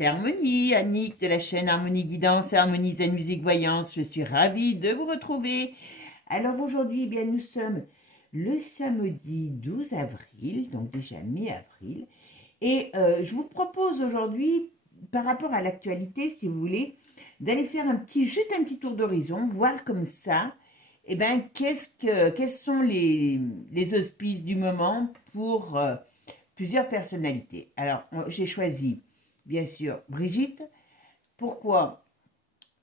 c'est Harmonie, Annick de la chaîne Harmonie Guidance et Harmonie Zen Musique Voyance. Je suis ravie de vous retrouver. Alors aujourd'hui, eh bien, nous sommes le samedi 12 avril, donc déjà mi-avril. Et je vous propose aujourd'hui, par rapport à l'actualité, si vous voulez, d'aller faire juste un petit tour d'horizon, voir comme ça, eh ben, quels sont les auspices du moment pour plusieurs personnalités. Alors, j'ai choisi, bien sûr, Brigitte. Pourquoi?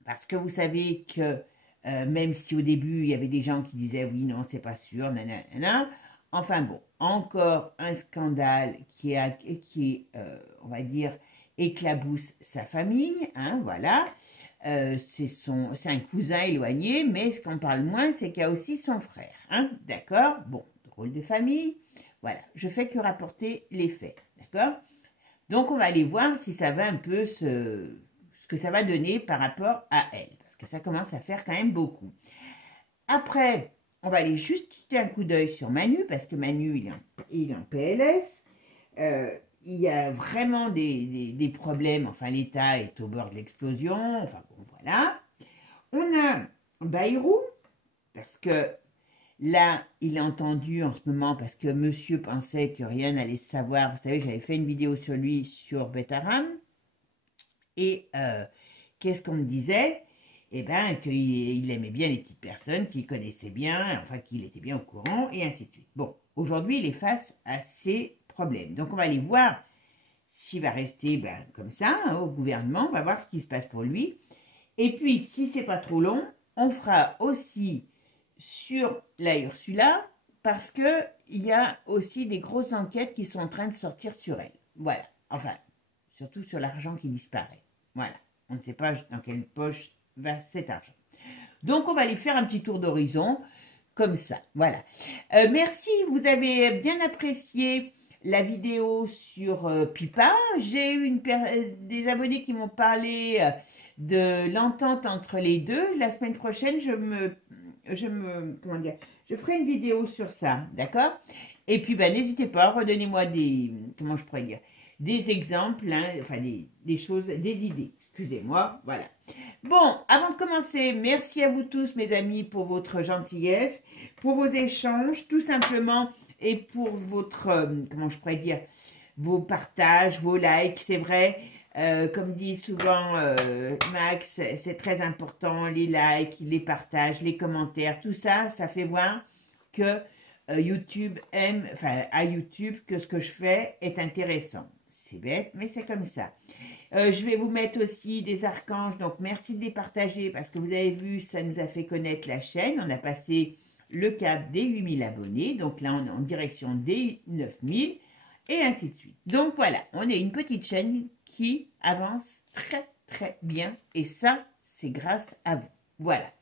Parce que vous savez que même si au début, il y avait des gens qui disaient « oui, non, c'est pas sûr, nanana », enfin bon, encore un scandale qui on va dire, éclabousse sa famille, hein, voilà. C'est un cousin éloigné, mais ce qu'on parle moins, c'est qu'il y a aussi son frère, hein, d'accord? Bon, drôle de famille, voilà, je fais que rapporter les faits, d'accord? Donc, on va aller voir si ça va un peu ce que ça va donner par rapport à elle, parce que ça commence à faire quand même beaucoup. Après, on va aller juste jeter un coup d'œil sur Manu, parce que Manu, il est en PLS. Il y a vraiment des problèmes, enfin, l'État est au bord de l'explosion, enfin, bon, voilà. On a Bayrou, parce que là, il est entendu en ce moment parce que monsieur pensait que rien n'allait se savoir. Vous savez, j'avais fait une vidéo sur lui, sur Betaram. Et qu'est-ce qu'on me disait? Eh bien, qu'il aimait bien les petites personnes, qu'il connaissait bien, enfin qu'il était bien au courant, et ainsi de suite. Bon, aujourd'hui, il est face à ces problèmes. Donc, on va aller voir s'il va rester comme ça, hein, au gouvernement. On va voir ce qui se passe pour lui. Et puis, si c'est pas trop long, on fera aussi sur la Ursula, parce qu'il y a aussi des grosses enquêtes qui sont en train de sortir sur elle. Voilà. Enfin, surtout sur l'argent qui disparaît. Voilà. On ne sait pas dans quelle poche va cet argent. Donc, on va aller faire un petit tour d'horizon, comme ça. Voilà. Merci, vous avez bien apprécié la vidéo sur Pipa. J'ai eu des abonnés qui m'ont parlé de l'entente entre les deux. La semaine prochaine, comment dire, je ferai une vidéo sur ça, d'accord? Et puis, n'hésitez pas, redonnez-moi comment je pourrais dire, des exemples, hein, enfin des choses, des idées. Excusez-moi, voilà. Bon, avant de commencer, merci à vous tous, mes amis, pour votre gentillesse, pour vos échanges, tout simplement, et pour votre, comment je pourrais dire, vos partages, vos likes, c'est vrai. Comme dit souvent Max, c'est très important, les likes, les partages, les commentaires, tout ça, ça fait voir que YouTube aime, enfin à YouTube, que ce que je fais est intéressant. C'est bête, mais c'est comme ça. Je vais vous mettre aussi des archanges, donc merci de les partager parce que vous avez vu, ça nous a fait connaître la chaîne. On a passé le cap des 8000 abonnés, donc là on est en direction des 9000 et ainsi de suite. Donc voilà, on est une petite chaîne qui avance très très bien et ça, c'est grâce à vous. Voilà.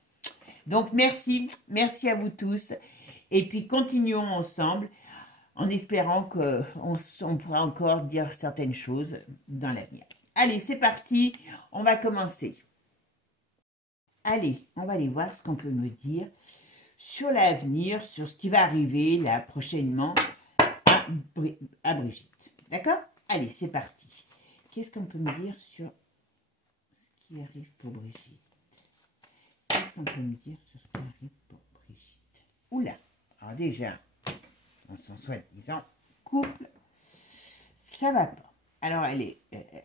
Donc merci à vous tous et puis continuons ensemble en espérant qu'on pourra encore dire certaines choses dans l'avenir. Allez, c'est parti, on va commencer. Allez, on va aller voir ce qu'on peut me dire sur l'avenir, sur ce qui va arriver là prochainement à Brigitte. D'accord? Allez, c'est parti. Qu'est-ce qu'on peut me dire sur ce qui arrive pour Brigitte? Qu'est-ce qu'on peut me dire sur ce qui arrive pour Brigitte? Oula, alors déjà, on s'en soi-disant couple, ça va pas. Alors,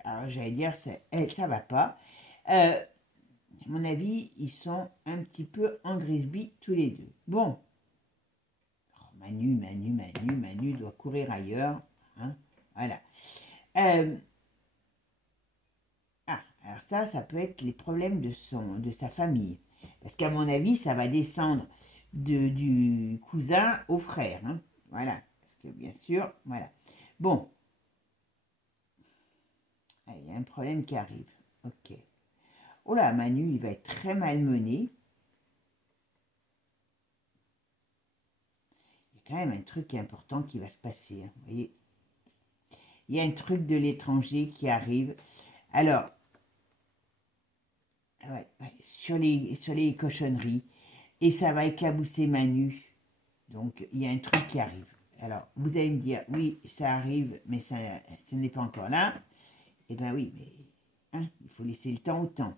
alors j'allais dire, ça va pas. À mon avis, ils sont un petit peu en grisby tous les deux. Bon. Oh, Manu doit courir ailleurs. Hein, voilà. Alors ça peut être les problèmes de sa famille. Parce qu'à mon avis, ça va descendre du cousin au frère. Hein, voilà. Parce que bien sûr, voilà. Bon. Il y a un problème qui arrive. Ok. Oh là, Manu, il va être très malmené. Il y a quand même un truc qui est important qui va se passer. Hein. Vous voyez, il y a un truc de l'étranger qui arrive. Alors, sur les cochonneries. Et ça va éclabousser Manu. Donc, il y a un truc qui arrive. Alors, vous allez me dire, oui, ça arrive, mais ce n'est pas encore là. Eh bien oui, mais Hein, il faut laisser le temps au temps.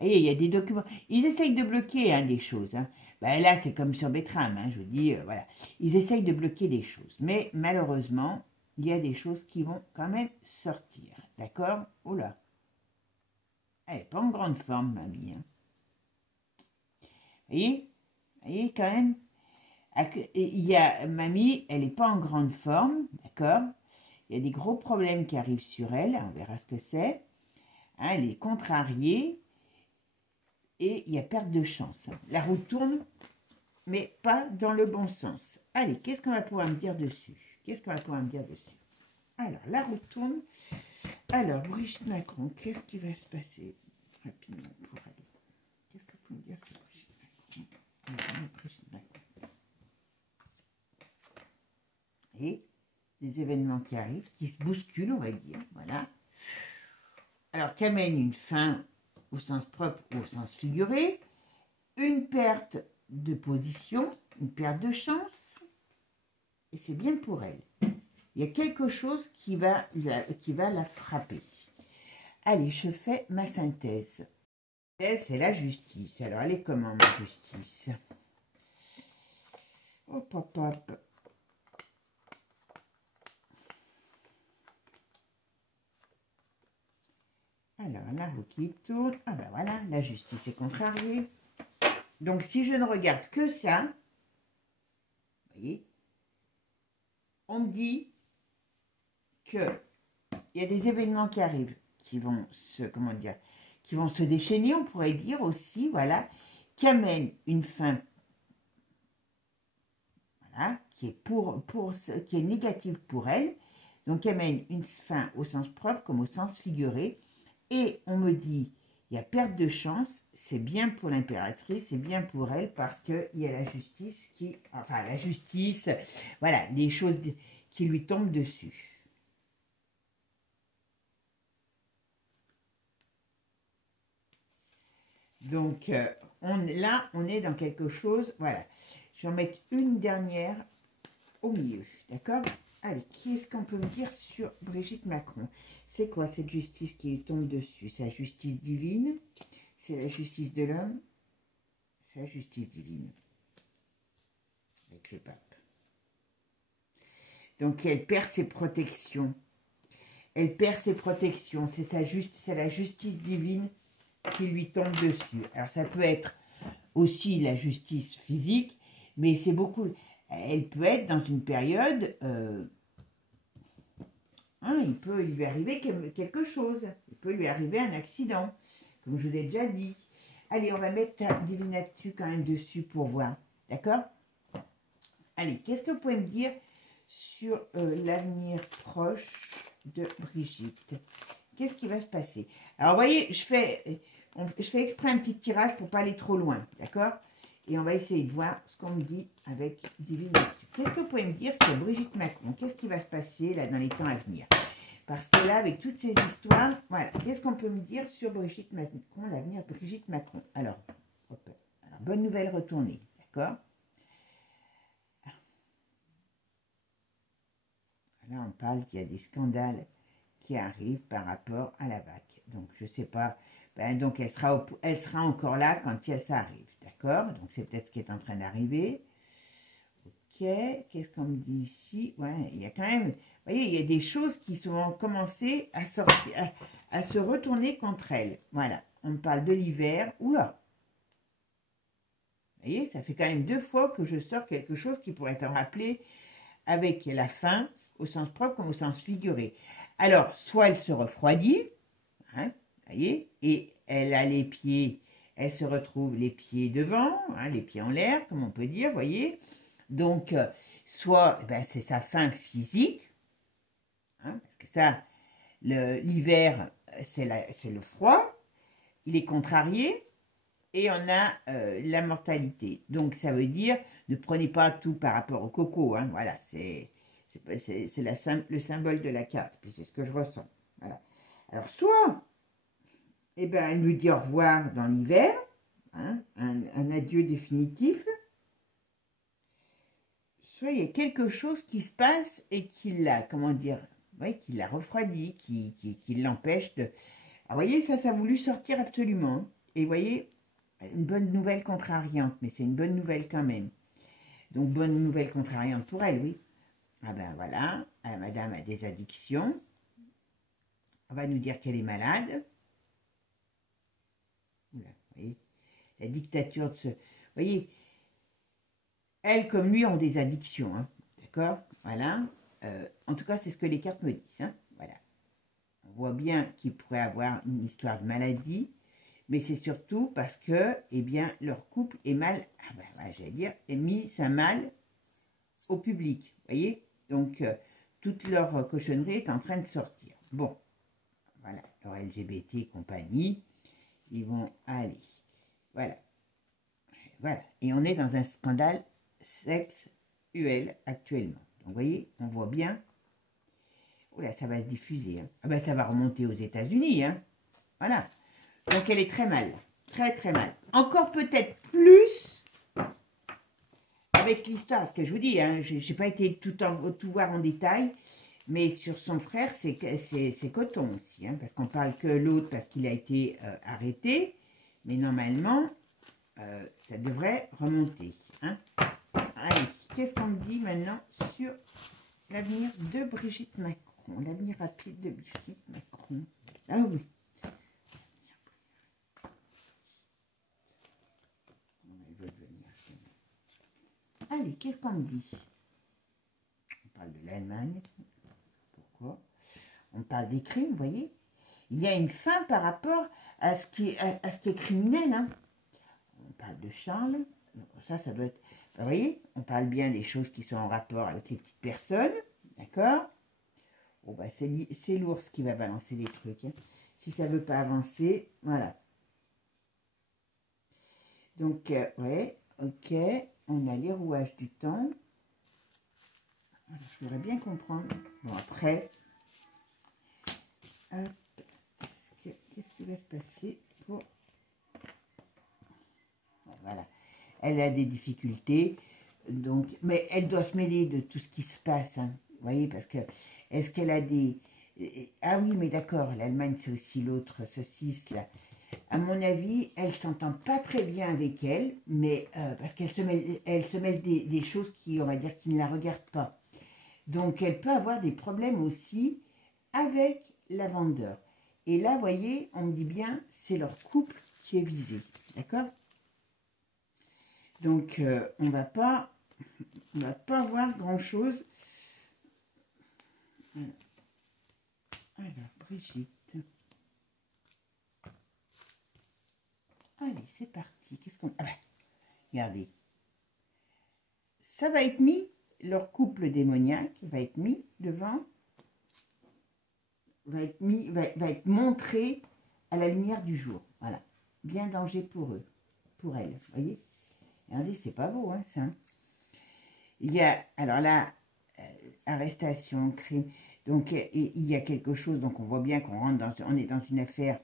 Et il y a des documents. Ils essayent de bloquer des choses. Hein. Ben là, c'est comme sur Bertram, hein, je vous dis, voilà. Ils essayent de bloquer des choses. Mais malheureusement, il y a des choses qui vont quand même sortir. D'accord? Oula. Elle n'est pas en grande forme, mamie. Hein. Vous voyez, quand même. Il y a mamie, elle n'est pas en grande forme, d'accord? Il y a des gros problèmes qui arrivent sur elle, on verra ce que c'est. Hein, elle est contrariée et il y a perte de chance. La roue tourne, mais pas dans le bon sens. Allez, qu'est-ce qu'on va pouvoir me dire dessus? Qu'est-ce qu'on va pouvoir me dire dessus? Alors, la roue tourne. Alors, Brigitte Macron, qu'est-ce qui va se passer rapidement pour elle? Qu'est-ce que vous pouvez me dire sur Brigitte Macron? Alors, Brigitte Macron. Et des événements qui arrivent, qui se bousculent, on va dire, voilà. Alors, qui amène une fin au sens propre ou au sens figuré, une perte de position, une perte de chance, et c'est bien pour elle. Il y a quelque chose qui va la frapper. Allez, je fais ma synthèse. C'est la justice. Alors, elle est comment, ma justice? Hop, hop, hop. Alors, la roue qui tourne. Ah ben voilà, la justice est contrariée. Donc, si je ne regarde que ça, vous voyez, on me dit qu'il y a des événements qui arrivent, qui vont se, comment dire, qui vont se déchaîner, on pourrait dire aussi, voilà, qui amènent une fin, voilà, qui est qui est négative pour elle, donc qui amène une fin au sens propre comme au sens figuré. Et on me dit, il y a perte de chance, c'est bien pour l'impératrice, c'est bien pour elle, parce qu'il y a la justice qui, enfin la justice, voilà, des choses qui lui tombent dessus. Donc là, on est dans quelque chose, voilà. Je vais en mettre une dernière au milieu, d'accord? Allez, qu'est-ce qu'on peut me dire sur Brigitte Macron? C'est quoi cette justice qui lui tombe dessus? C'est la justice divine? C'est la justice de l'homme? C'est la justice divine. Avec le pape. Donc elle perd ses protections. Elle perd ses protections. C'est la justice divine qui lui tombe dessus. Alors ça peut être aussi la justice physique, mais c'est beaucoup... Elle peut être dans une période... il peut lui arriver quelque chose. Il peut lui arriver un accident, comme je vous ai déjà dit. Allez, on va mettre Divinatu quand même dessus pour voir. D'accord? Allez, qu'est-ce que vous pouvez me dire sur l'avenir proche de Brigitte? Qu'est-ce qui va se passer? Alors, vous voyez, je fais exprès un petit tirage pour pas aller trop loin. D'accord? Et on va essayer de voir ce qu'on me dit avec Divinatu. Qu'est-ce que vous pouvez me dire sur Brigitte Macron? Qu'est-ce qui va se passer là dans les temps à venir? Parce que là, avec toutes ces histoires, voilà, qu'est-ce qu'on peut me dire sur Brigitte Macron, l'avenir de Brigitte Macron? Alors, bonne nouvelle retournée, d'accord? Là, on parle qu'il y a des scandales qui arrivent par rapport à la vague. Donc, je ne sais pas. Ben, donc, elle sera encore là quand ça arrive. D'accord? Donc, c'est peut-être ce qui est en train d'arriver. Ok. Qu'est-ce qu'on me dit ici? Ouais, il y a quand même... Vous voyez, il y a des choses qui vont commencer à se retourner contre elle. Voilà. On me parle de l'hiver. Oula! Vous voyez, ça fait quand même 2 fois que je sors quelque chose qui pourrait être rappelé avec la fin, au sens propre comme au sens figuré. Alors, soit elle se refroidit, hein, voyez, et elle a les pieds, elle se retrouve les pieds devant, hein, les pieds en l'air, comme on peut dire, voyez. Donc, soit c'est sa fin physique, hein, parce que ça, l'hiver, c'est le froid, il est contrarié, et on a la mortalité. Donc, ça veut dire, ne prenez pas tout par rapport au coco, hein, voilà, c'est le symbole de la carte, puis c'est ce que je ressens. Voilà. Alors, soit, elle nous dit au revoir dans l'hiver, hein, un adieu définitif, soit il y a quelque chose qui se passe et qui l'a, comment dire, qui l'a refroidi, qui l'empêche de... vous voyez, ça a voulu sortir absolument. Hein. Et vous voyez, une bonne nouvelle contrariante, mais c'est une bonne nouvelle quand même. Donc, bonne nouvelle contrariante pour elle, oui. Ah ben voilà, madame a des addictions. On va nous dire qu'elle est malade. Oula, vous voyez, la dictature de ce... Vous voyez, elle comme lui ont des addictions, hein, d'accord. Voilà. En tout cas, c'est ce que les cartes me disent. Hein, voilà. On voit bien qu'il pourrait avoir une histoire de maladie, mais c'est surtout parce que, eh bien, leur couple est mal, ah ben, voilà, j'allais dire, est mis ça mal au public. Vous voyez. Donc, toute leur cochonnerie est en train de sortir. Bon, voilà, leur LGBT et compagnie, ils vont aller. Voilà. Voilà. Et on est dans un scandale sexuel actuellement. Donc, vous voyez, on voit bien. Oula, ça va se diffuser. Hein. Ah ben, ça va remonter aux États-Unis. Hein. Voilà. Donc, elle est très mal. Très, très mal. Encore peut-être plus avec l'histoire. Parce que je vous dis, hein, je n'ai pas été tout voir en détail. Mais sur son frère, c'est coton aussi. Hein, parce qu'on parle que l'autre, parce qu'il a été arrêté. Mais normalement, ça devrait remonter. Hein. Allez, qu'est-ce qu'on dit maintenant sur l'avenir de Brigitte Macron? L'avenir rapide de Brigitte Macron. Ah oui. Allez, qu'est-ce qu'on dit? On parle de l'Allemagne. Pourquoi? On parle des crimes, vous voyez. Il y a une fin par rapport à ce qui est criminel. Hein. On parle de Charles. Ça doit être... Vous voyez, on parle bien des choses qui sont en rapport avec les petites personnes. D'accord? Bon, bah, c'est l'ours qui va balancer des trucs. Hein. Si ça ne veut pas avancer, voilà. Donc, ouais, ok. On a les rouages du temps. Je voudrais bien comprendre. Bon, après, qu'est-ce qui va se passer pour... Voilà. Elle a des difficultés, donc, mais elle doit se mêler de tout ce qui se passe. Hein, vous voyez, parce que, est-ce qu'elle a des... Ah oui, mais d'accord, l'Allemagne, c'est aussi l'autre saucisse, là. À mon avis, elle s'entend pas très bien avec elle, mais parce qu'elle se mêle des choses qui, on va dire, qui ne la regardent pas. Donc, elle peut avoir des problèmes aussi avec la vendeur. Et là, vous voyez, on me dit bien, c'est leur couple qui est visé. D'accord? Donc, on va pas voir grand-chose. Alors, Brigitte. Allez, c'est parti. Qu'est-ce qu'on... Ah ben, regardez. Ça va être mis, leur couple démoniaque va être mis devant, va être montré à la lumière du jour. Voilà. Bien danger pour eux, pour elle. Vous voyez? Regardez, c'est pas beau, hein, ça. Il y a, alors là, arrestation, crime. Donc, il y a quelque chose, donc on voit bien qu'on rentre dans, on est dans une affaire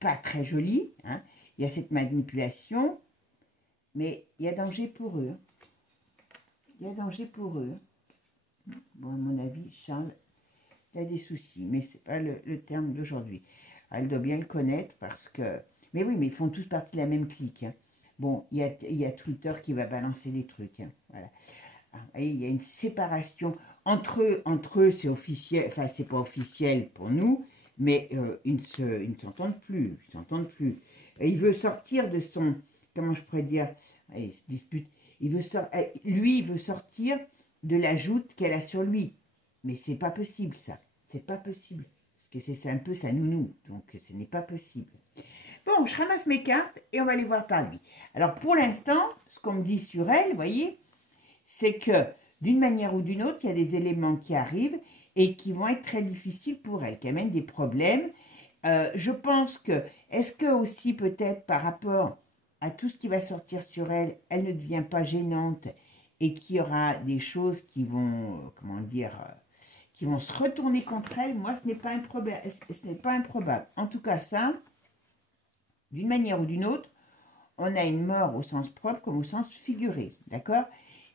pas très jolie. Hein. Il y a cette manipulation, mais il y a danger pour eux. Il y a danger pour eux. Bon, à mon avis, Charles, il a des soucis, mais c'est pas le terme d'aujourd'hui. Elle doit bien le connaître parce que... Mais oui, mais ils font tous partie de la même clique. Hein. Bon, il y a Twitter qui va balancer des trucs. Hein. Voilà. Et il y a une séparation entre eux, c'est officiel, enfin c'est pas officiel pour nous, mais ils ne s'entendent plus, il veut sortir de son, comment je pourrais dire, il se dispute, lui il veut sortir de la joute qu'elle a sur lui, mais c'est pas possible ça, c'est pas possible, parce que c'est un peu sa nounou, donc ce n'est pas possible. Bon, je ramasse mes cartes et on va les voir par lui. Alors pour l'instant, ce qu'on me dit sur elle, vous voyez, c'est que, d'une manière ou d'une autre, il y a des éléments qui arrivent et qui vont être très difficiles pour elle, qui amènent des problèmes. Je pense que, est-ce que aussi peut-être par rapport à tout ce qui va sortir sur elle, elle ne devient pas gênante et qu'il y aura des choses qui vont, comment dire, qui vont se retourner contre elle. Moi, ce n'est pas improbable. Ce n'est pas improbable. En tout cas, ça, d'une manière ou d'une autre, on a une mort au sens propre comme au sens figuré, d'accord?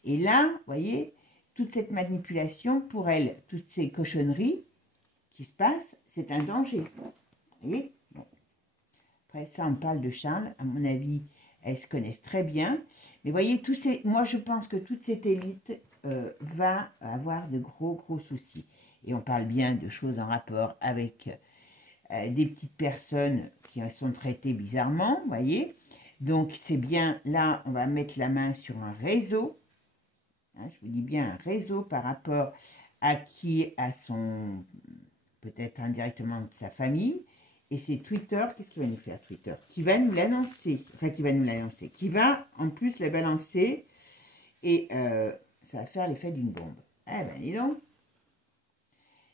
Et là, vous voyez, toute cette manipulation, pour elle, toutes ces cochonneries qui se passent, c'est un danger. Vous voyez? Bon. Après ça, on parle de Charles. À mon avis, elles se connaissent très bien. Mais voyez, moi, je pense que toute cette élite va avoir de gros soucis. Et on parle bien de choses en rapport avec des petites personnes qui sont traitées bizarrement, vous voyez. Donc, c'est bien, là, on va mettre la main sur un réseau. Hein, je vous dis bien un réseau par rapport à qui a son, peut-être indirectement de sa famille. Et c'est Twitter, qu'est-ce qu'il va nous faire Twitter? Qui va nous l'annoncer, enfin qui va nous l'annoncer, qui va en plus la balancer et ça va faire l'effet d'une bombe. Eh ben dis donc.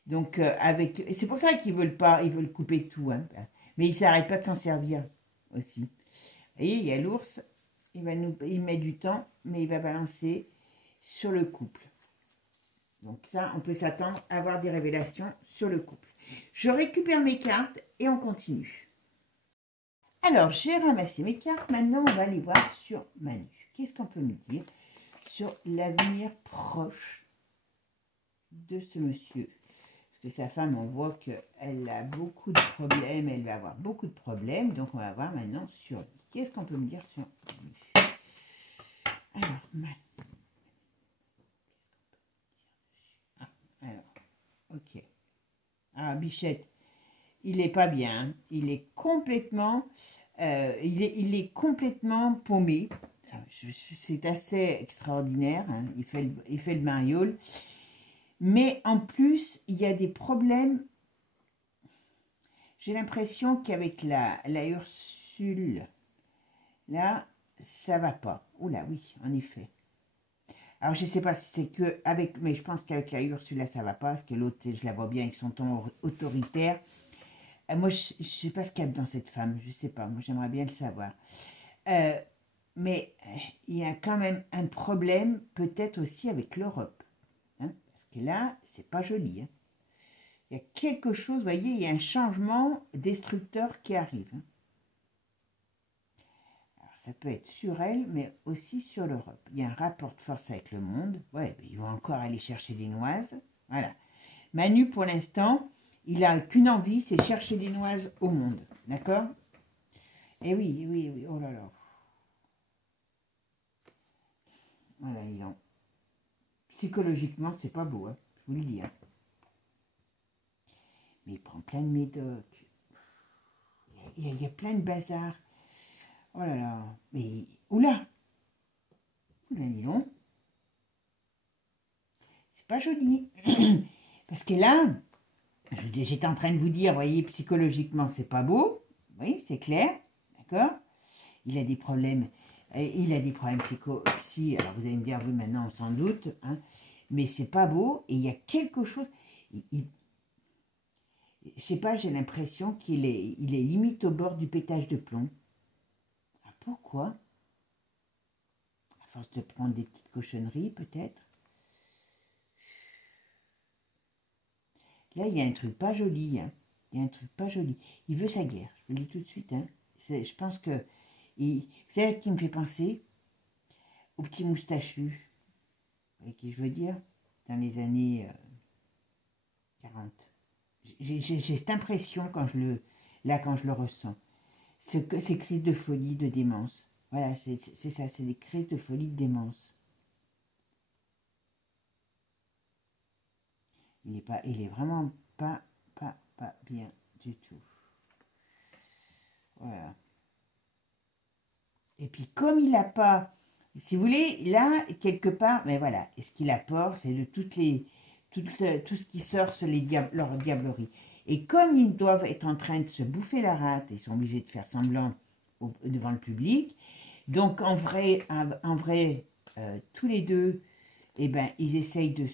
Donc et c'est pour ça qu'ils veulent pas, ils veulent couper tout, hein. Mais ils s'arrêtent pas de s'en servir aussi. Vous voyez, il y a l'ours, il met du temps, mais il va balancer sur le couple. Donc ça, on peut s'attendre à avoir des révélations sur le couple. Je récupère mes cartes et on continue. Alors, j'ai ramassé mes cartes. Maintenant, on va aller voir sur Manu. Qu'est-ce qu'on peut me dire sur l'avenir proche de ce monsieur? Parce que sa femme, on voit qu'elle a beaucoup de problèmes. Elle va avoir beaucoup de problèmes. Donc, on va voir maintenant sur lui. Qu'est-ce qu'on peut me dire sur Manu? Alors, Manu. Alors, ok. Ah, Bichette, il n'est pas bien. Hein. Il est complètement, il est complètement paumé. C'est assez extraordinaire. Hein. Il fait le mariole. Mais en plus, il y a des problèmes. J'ai l'impression qu'avec la Ursule, là, ça va pas. Oula, oui, en effet. Alors, je ne sais pas si c'est que avec, mais je pense qu'avec la Ursula, ça ne va pas, parce que l'autre, je la vois bien avec son ton autoritaire. Moi, je ne sais pas ce qu'il y a dans cette femme, je ne sais pas, moi, j'aimerais bien le savoir. Mais il y a quand même un problème, peut-être aussi avec l'Europe. Hein, parce que là, c'est pas joli. Hein. Il y a quelque chose, vous voyez, il y a un changement destructeur qui arrive. Hein. Ça peut être sur elle, mais aussi sur l'Europe. Il y a un rapport de force avec le monde. Ouais, ils vont encore aller chercher des noises. Voilà. Manu, pour l'instant, il n'a qu'une envie, c'est chercher des noises au monde. D'accord? Et oui, oui, oh là là. Voilà, il en... Psychologiquement, c'est pas beau, hein, je vous le dis. Hein. Mais il prend plein de médocs. Il y a plein de bazar. Oh là là, mais... Oula! Oula, dis donc. C'est pas joli. Parce que là, j'étais en train de vous dire, voyez, psychologiquement, c'est pas beau. Oui, c'est clair. D'accord? Il a des problèmes. Il a des problèmes psy. Alors, vous allez me dire, oui, maintenant, sans doute. Hein, mais c'est pas beau. Et il y a quelque chose... je sais pas, j'ai l'impression qu'il est limite au bord du pétage de plomb. Pourquoi? À force de prendre des petites cochonneries, peut-être. Là, il y a un truc pas joli. Hein. Il y a un truc pas joli. Il veut sa guerre. Je vous le dis tout de suite. Hein. Je pense que... C'est elle qui me fait penser au petit moustachu. Vous voyez qui je veux dire? Dans les années 40. J'ai cette impression quand je le ressens. Ces crises de folie, de démence. Voilà, c'est ça, c'est des crises de folie, de démence. Il est vraiment pas bien du tout. Voilà. Et puis comme il n'a pas, si vous voulez, là, quelque part, mais voilà, et ce qu'il apporte, c'est de tout ce qui sort sur leur diablerie. Et comme ils doivent être en train de se bouffer la rate, ils sont obligés de faire semblant devant le public, donc en vrai tous les deux, eh ben, ils essayent de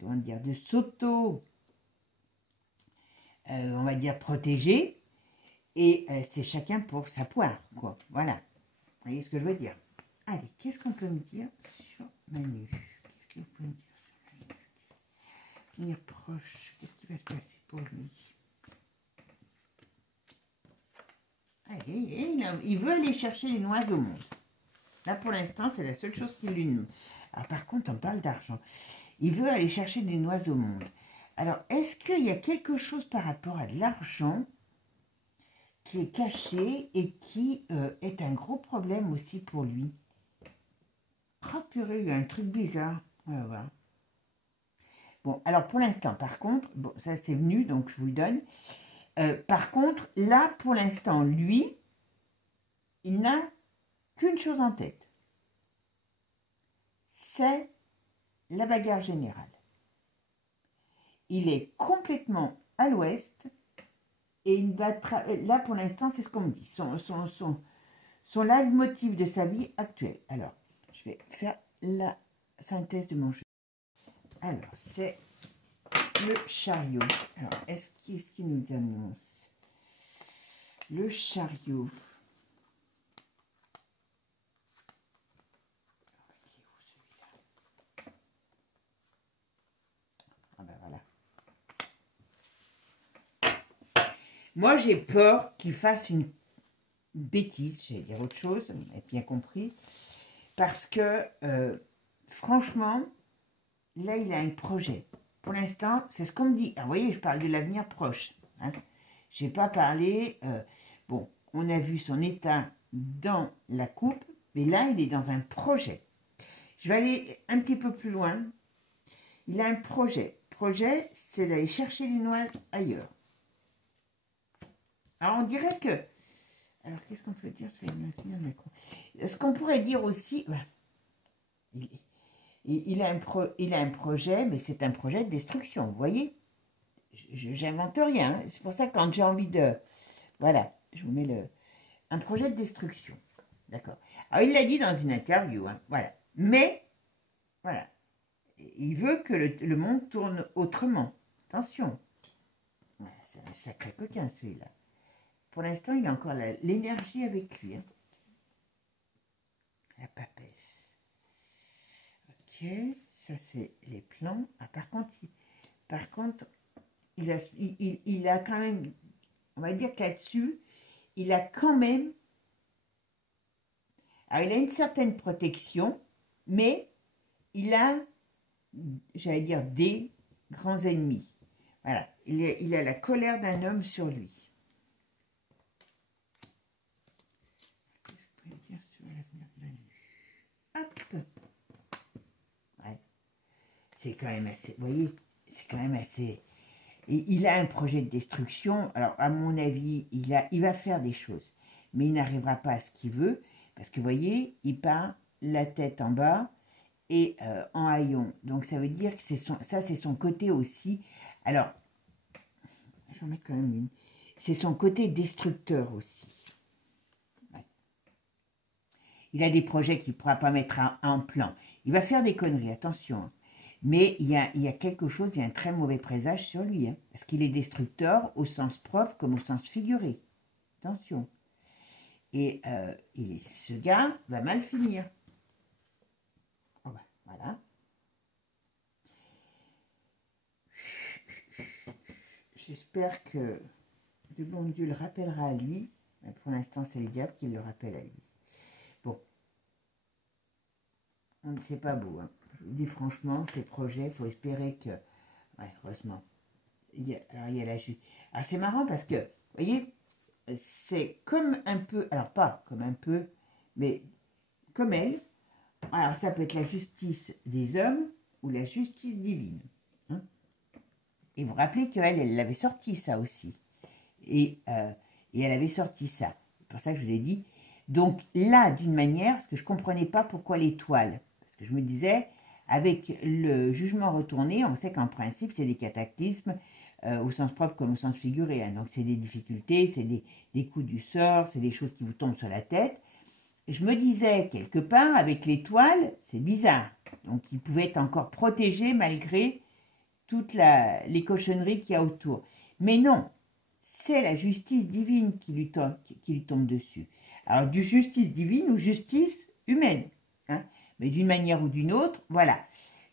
comment dire, de s'auto, on va dire, protéger, et c'est chacun pour sa poire, quoi, voilà. Vous voyez ce que je veux dire? Allez, qu'est-ce qu'on peut me dire sur Manu? Qu'est-ce que vous pouvez me dire sur Manu? Venir proche, qu'est-ce qui va se passer pour lui? Allez, il veut aller chercher les noises au monde. Là, pour l'instant, c'est la seule chose qui lui... Alors, par contre, on parle d'argent. Il veut aller chercher des noises au monde. Alors, est-ce qu'il y a quelque chose par rapport à de l'argent qui est caché et qui est un gros problème aussi pour lui. Oh purée, il y a un truc bizarre. On va voir. Bon, alors pour l'instant, par contre, bon, ça c'est venu, donc je vous le donne. Par contre, là, pour l'instant, lui, il n'a qu'une chose en tête. C'est la bagarre générale. Il est complètement à l'ouest et il va là, pour l'instant, c'est ce qu'on me dit. Son leitmotiv de sa vie actuelle. Alors, je vais faire la synthèse de mon jeu. Alors, c'est le chariot. Alors, qu'est-ce qu'il nous annonce? Le chariot. Ah ben voilà. Moi, j'ai peur qu'il fasse une bêtise, j'allais dire autre chose, vous avez bien compris, parce que, franchement, là, il a un projet. Pour l'instant, c'est ce qu'on me dit. Alors, vous voyez, je parle de l'avenir proche. Hein. Je n'ai pas parlé... bon, on a vu son état dans la coupe, mais là, il est dans un projet. Je vais aller un petit peu plus loin. Il a un projet. Projet, c'est d'aller chercher les noises ailleurs. Alors, on dirait que... Alors, qu'est-ce qu'on peut dire sur l'avenir de la coupe? Ce qu'on pourrait dire aussi... Il a un projet, mais c'est un projet de destruction, vous voyez? J'invente rien. C'est pour ça que quand j'ai envie de... Voilà, je vous mets un projet de destruction. D'accord. Alors, il l'a dit dans une interview, hein, voilà. Mais, voilà, il veut que le monde tourne autrement. Attention. Ouais, c'est un sacré coquin, celui-là. Pour l'instant, il a encore l'énergie avec lui. Hein. La papesse. Ok, ça c'est les plans. Ah, par contre, il a quand même, on va dire que là-dessus, il a quand même, alors il a une certaine protection, mais il a, j'allais dire, des grands ennemis. Voilà, il a la colère d'un homme sur lui. Qu'est-ce que je peux dire sur l'avenir de la nuit? Hop. Ouais. C'est quand même assez, vous voyez, c'est quand même assez... Et il a un projet de destruction. Alors, à mon avis, il va faire des choses. Mais il n'arrivera pas à ce qu'il veut. Parce que, vous voyez, il part la tête en bas et en haillons. Donc, ça veut dire que ça, c'est son côté aussi. Alors, je vais en mettre quand même une. C'est son côté destructeur aussi. Ouais. Il a des projets qu'il ne pourra pas mettre en plan. Il va faire des conneries, attention. Mais il y a quelque chose, il y a un très mauvais présage sur lui. Hein, parce qu'il est destructeur au sens propre comme au sens figuré. Attention. Et ce gars va mal finir. Oh ben, voilà. J'espère que le bon Dieu le rappellera à lui. Mais pour l'instant, c'est le diable qui le rappelle à lui. Bon. C'est pas beau. Hein. Je vous dis franchement, ces projets, il faut espérer que... Ouais, heureusement. Alors, il y a la justice. Alors, c'est marrant parce que, vous voyez, c'est comme un peu... Alors, pas comme un peu, mais comme elle. Alors, ça peut être la justice des hommes ou la justice divine. Hein. Et vous vous rappelez qu'elle, elle l'avait sorti, ça aussi. Et elle avait sorti ça. C'est pour ça que je vous ai dit. Donc, là, d'une manière, parce que je ne comprenais pas pourquoi l'étoile. Parce que je me disais, avec le jugement retourné, on sait qu'en principe, c'est des cataclysmes, au sens propre comme au sens figuré. Hein. Donc, c'est des difficultés, c'est des coups du sort, c'est des choses qui vous tombent sur la tête. Je me disais, quelque part, avec l'étoile, c'est bizarre. Donc, il pouvait être encore protégé malgré toutes les cochonneries qu'il y a autour. Mais non, c'est la justice divine qui lui tombe dessus. Alors, du justice divine ou justice humaine. Hein, mais d'une manière ou d'une autre, voilà.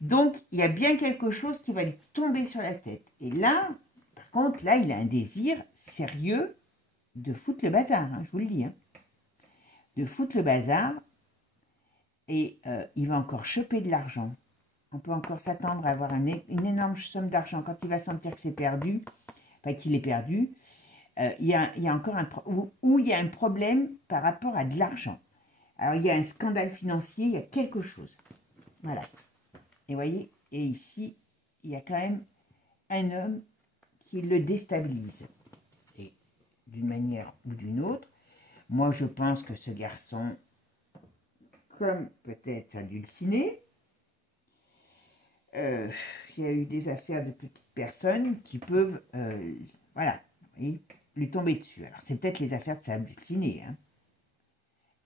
Donc, il y a bien quelque chose qui va lui tomber sur la tête. Et là, par contre, là, il a un désir sérieux de foutre le bazar, hein, je vous le dis. Hein. De foutre le bazar. Et il va encore choper de l'argent. On peut encore s'attendre à avoir une énorme somme d'argent quand il va sentir que c'est perdu, enfin qu'il est perdu. il y a encore où il y a un problème par rapport à de l'argent. Alors, il y a un scandale financier, il y a quelque chose. Voilà. Et vous voyez, et ici, il y a quand même un homme qui le déstabilise. Et d'une manière ou d'une autre, moi, je pense que ce garçon, comme peut-être sa dulcinée, il y a eu des affaires de petites personnes qui peuvent, voilà, voyez, lui tomber dessus. Alors, c'est peut-être les affaires de sa dulcinée, hein.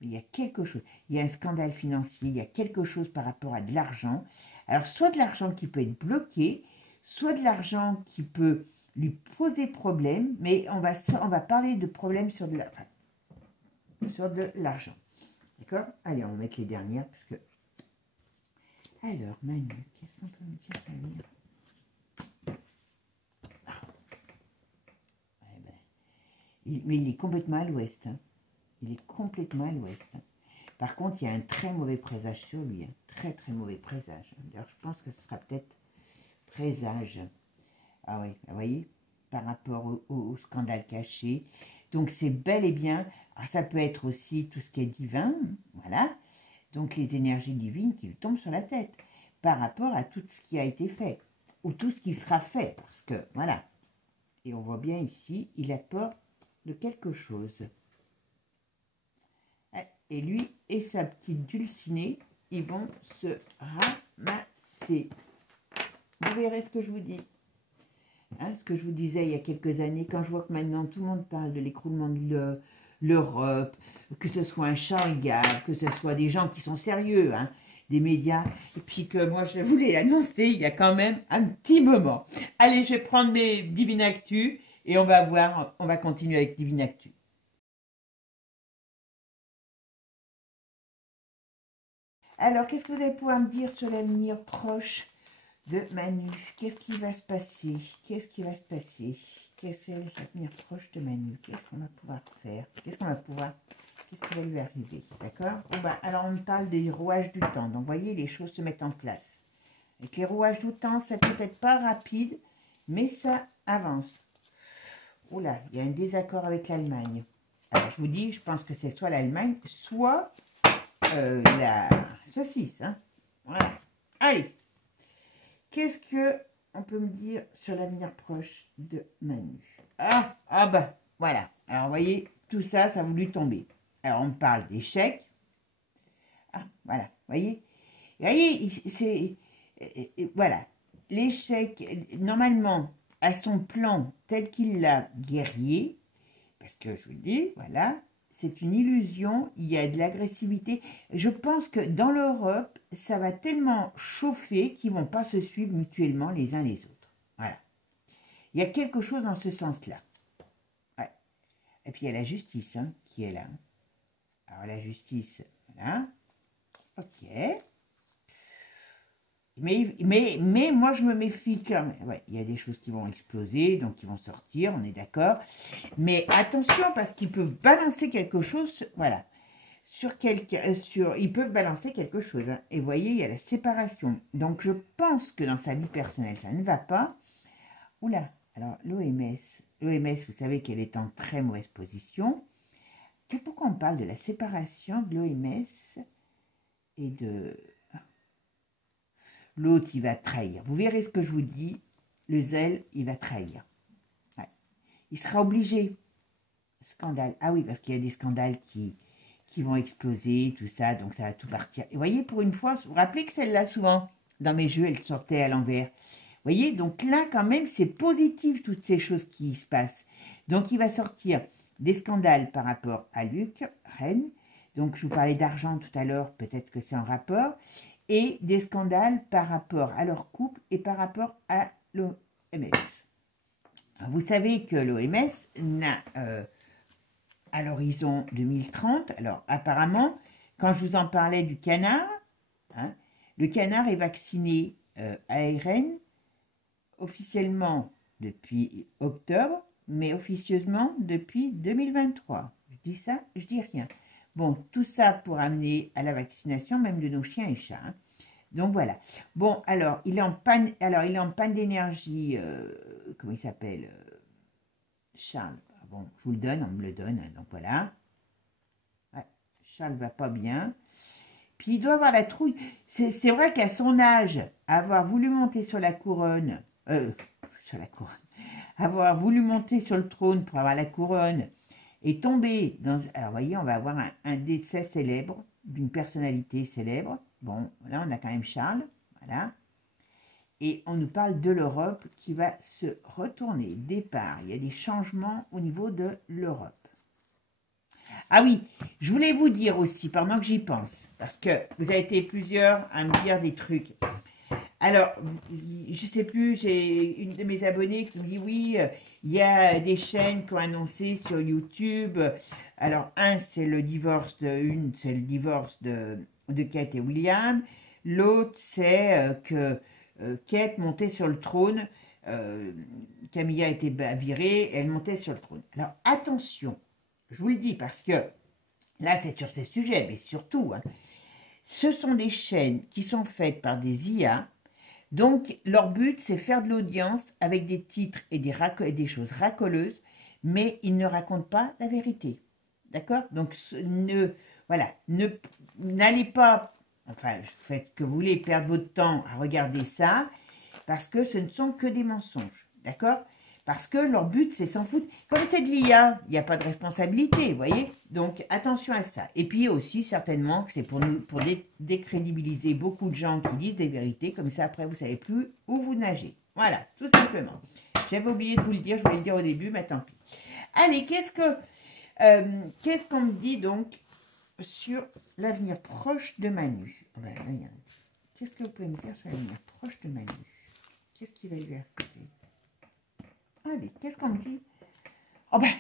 Mais il y a quelque chose. Il y a un scandale financier, il y a quelque chose par rapport à de l'argent. Alors, soit de l'argent qui peut être bloqué, soit de l'argent qui peut lui poser problème, mais on va parler de problèmes sur de l'argent. D'accord? Allez, on va mettre les dernières, puisque... Alors, Manu, qu'est-ce qu'on peut me dire, Manu? Ouais, ben, mais il est complètement à l'ouest. Hein. Il est complètement à l'ouest. Hein. Par contre, il y a un très mauvais présage sur lui. Hein. Très, très mauvais présage. D'ailleurs, je pense que ce sera peut-être présage. Ah oui, vous voyez, par rapport au scandale caché. Donc, c'est bel et bien... Alors, ça peut être aussi tout ce qui est divin. Voilà. Donc, les énergies divines qui lui tombent sur la tête. Par rapport à tout ce qui a été fait. Ou tout ce qui sera fait. Parce que, voilà. Et on voit bien ici, il a peur de quelque chose. Et lui et sa petite dulcinée, ils vont se ramasser. Vous verrez ce que je vous dis. Hein, ce que je vous disais il y a quelques années, quand je vois que maintenant tout le monde parle de l'écroulement de l'Europe, que ce soit un chat égal, que ce soit des gens qui sont sérieux, hein, des médias, et puis que moi je voulais annoncer il y a quand même un petit moment. Allez, je vais prendre mes Divine Actu et on va voir, on va continuer avec Divine Actu. Alors, qu'est-ce que vous allez pouvoir me dire sur l'avenir proche de Manu? Qu'est-ce qui va se passer? Qu'est-ce qui va se passer? Qu'est-ce que l'avenir proche de Manu? Qu'est-ce qu'on va pouvoir faire? Qu'est-ce qu'on va pouvoir... Qu'est-ce qui va lui arriver? D'accord? Bon, bah, alors, on me parle des rouages du temps. Donc, vous voyez, les choses se mettent en place. Avec les rouages du temps, ça peut être pas rapide, mais ça avance. Oula, il y a un désaccord avec l'Allemagne. Alors, je vous dis, je pense que c'est soit l'Allemagne, soit la saucisse. Hein. Voilà. Allez. Qu'est-ce que on peut me dire sur l'avenir proche de Manu? Ah bah, voilà. Alors, vous voyez, tout ça, ça a voulu tomber. Alors, on me parle d'échecs. Ah, voilà, vous voyez? Vous voyez, c'est... Voilà. L'échec, normalement, à son plan tel qu'il l'a guerrier, parce que je vous le dis, voilà, c'est une illusion, il y a de l'agressivité. Je pense que dans l'Europe, ça va tellement chauffer qu'ils ne vont pas se suivre mutuellement les uns les autres. Voilà. Il y a quelque chose dans ce sens-là. Ouais. Et puis il y a la justice hein, qui est là. Alors la justice, voilà. Ok. Mais moi, je me méfie quand même. Ouais, il y a des choses qui vont exploser, donc qui vont sortir, on est d'accord. Mais attention, parce qu'ils peuvent balancer quelque chose, voilà. Ils peuvent balancer quelque chose. Hein. Et vous voyez, il y a la séparation. Donc, je pense que dans sa vie personnelle, ça ne va pas. Oula, alors l'OMS, vous savez qu'elle est en très mauvaise position. Et pourquoi on parle de la séparation de l'OMS et de... L'autre, il va trahir. Vous verrez ce que je vous dis. Le zèle, il va trahir. Ouais. Il sera obligé. Scandale. Ah oui, parce qu'il y a des scandales qui vont exploser, tout ça, donc ça va tout partir. Et vous voyez, pour une fois, vous vous rappelez que celle-là, souvent, dans mes jeux, elle sortait à l'envers. Vous voyez, donc là, quand même, c'est positif, toutes ces choses qui se passent. Donc, il va sortir des scandales par rapport à Luc, Rennes. Donc, je vous parlais d'argent tout à l'heure, peut-être que c'est en rapport. Et des scandales par rapport à leur couple et par rapport à l'OMS. Vous savez que l'OMS n'a... à l'horizon 2030. Alors, apparemment, quand je vous en parlais du canard, hein, le canard est vacciné ARN officiellement depuis octobre, mais officieusement depuis 2023. Je dis ça, je dis rien. Bon, tout ça pour amener à la vaccination même de nos chiens et chats. Hein. Donc voilà. Bon, alors, il est en panne d'énergie, comment il s'appelle Charles. bon, je vous le donne, on me le donne, donc voilà. Ouais, Charles va pas bien. Puis il doit avoir la trouille. C'est vrai qu'à son âge, avoir voulu monter sur la couronne, avoir voulu monter sur le trône pour avoir la couronne, et tomber dans... Alors, vous voyez, on va avoir un décès célèbre, d'une personnalité célèbre. Bon, là, on a quand même Charles, voilà. Et on nous parle de l'Europe qui va se retourner. Départ, il y a des changements au niveau de l'Europe. Ah oui, je voulais vous dire aussi, pendant que j'y pense, parce que vous avez été plusieurs à me dire des trucs. Alors, je ne sais plus, j'ai une de mes abonnées qui me dit, oui, il y a des chaînes qui ont annoncé sur YouTube. Alors, c'est le divorce de Kate et William. L'autre, c'est que Kate montait sur le trône. Camilla était virée, elle montait sur le trône. Alors, attention, je vous le dis parce que là, c'est sur ces sujets, mais surtout, hein, ce sont des chaînes qui sont faites par des IA. Donc, leur but, c'est faire de l'audience avec des titres et des choses racoleuses, mais ils ne racontent pas la vérité. D'accord? Donc, n'allez pas, enfin, faites ce que vous voulez, perdre votre temps à regarder ça, parce que ce ne sont que des mensonges. D'accord? Parce que leur but, c'est s'en foutre. Comme c'est de l'IA, il n'y a pas de responsabilité, vous voyez? Donc, attention à ça. Et puis aussi, certainement, que c'est pour décrédibiliser beaucoup de gens qui disent des vérités. Comme ça, après, vous ne savez plus où vous nagez. Voilà, tout simplement. J'avais oublié de vous le dire, je voulais le dire au début, mais tant pis. Allez, qu'est-ce qu'on me dit donc sur l'avenir proche de Manu? Qu'est-ce que vous pouvez me dire sur l'avenir proche de Manu? Qu'est-ce qui va lui arriver? Allez, qu'est-ce qu'on me dit? Oh ben,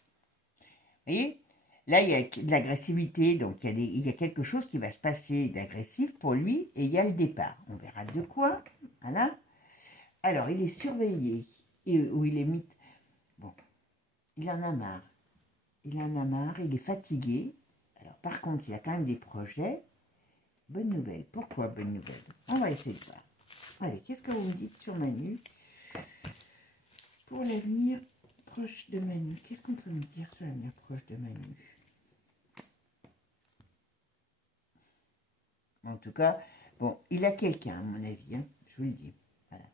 vous voyez, là, il y a de l'agressivité, donc il y a quelque chose qui va se passer d'agressif pour lui, et il y a le départ. On verra de quoi, voilà. Alors, il est surveillé, ou il est mis... Bon, il en a marre. Il en a marre, il est fatigué. Alors, par contre, il y a quand même des projets. Bonne nouvelle. Pourquoi bonne nouvelle? On va essayer de voir. Allez, qu'est-ce que vous me dites sur Manu? Pour l'avenir proche de Manu, qu'est-ce qu'on peut me dire sur l'avenir proche de Manu? En tout cas, bon, il a quelqu'un, à mon avis, hein, je vous le dis. Voilà.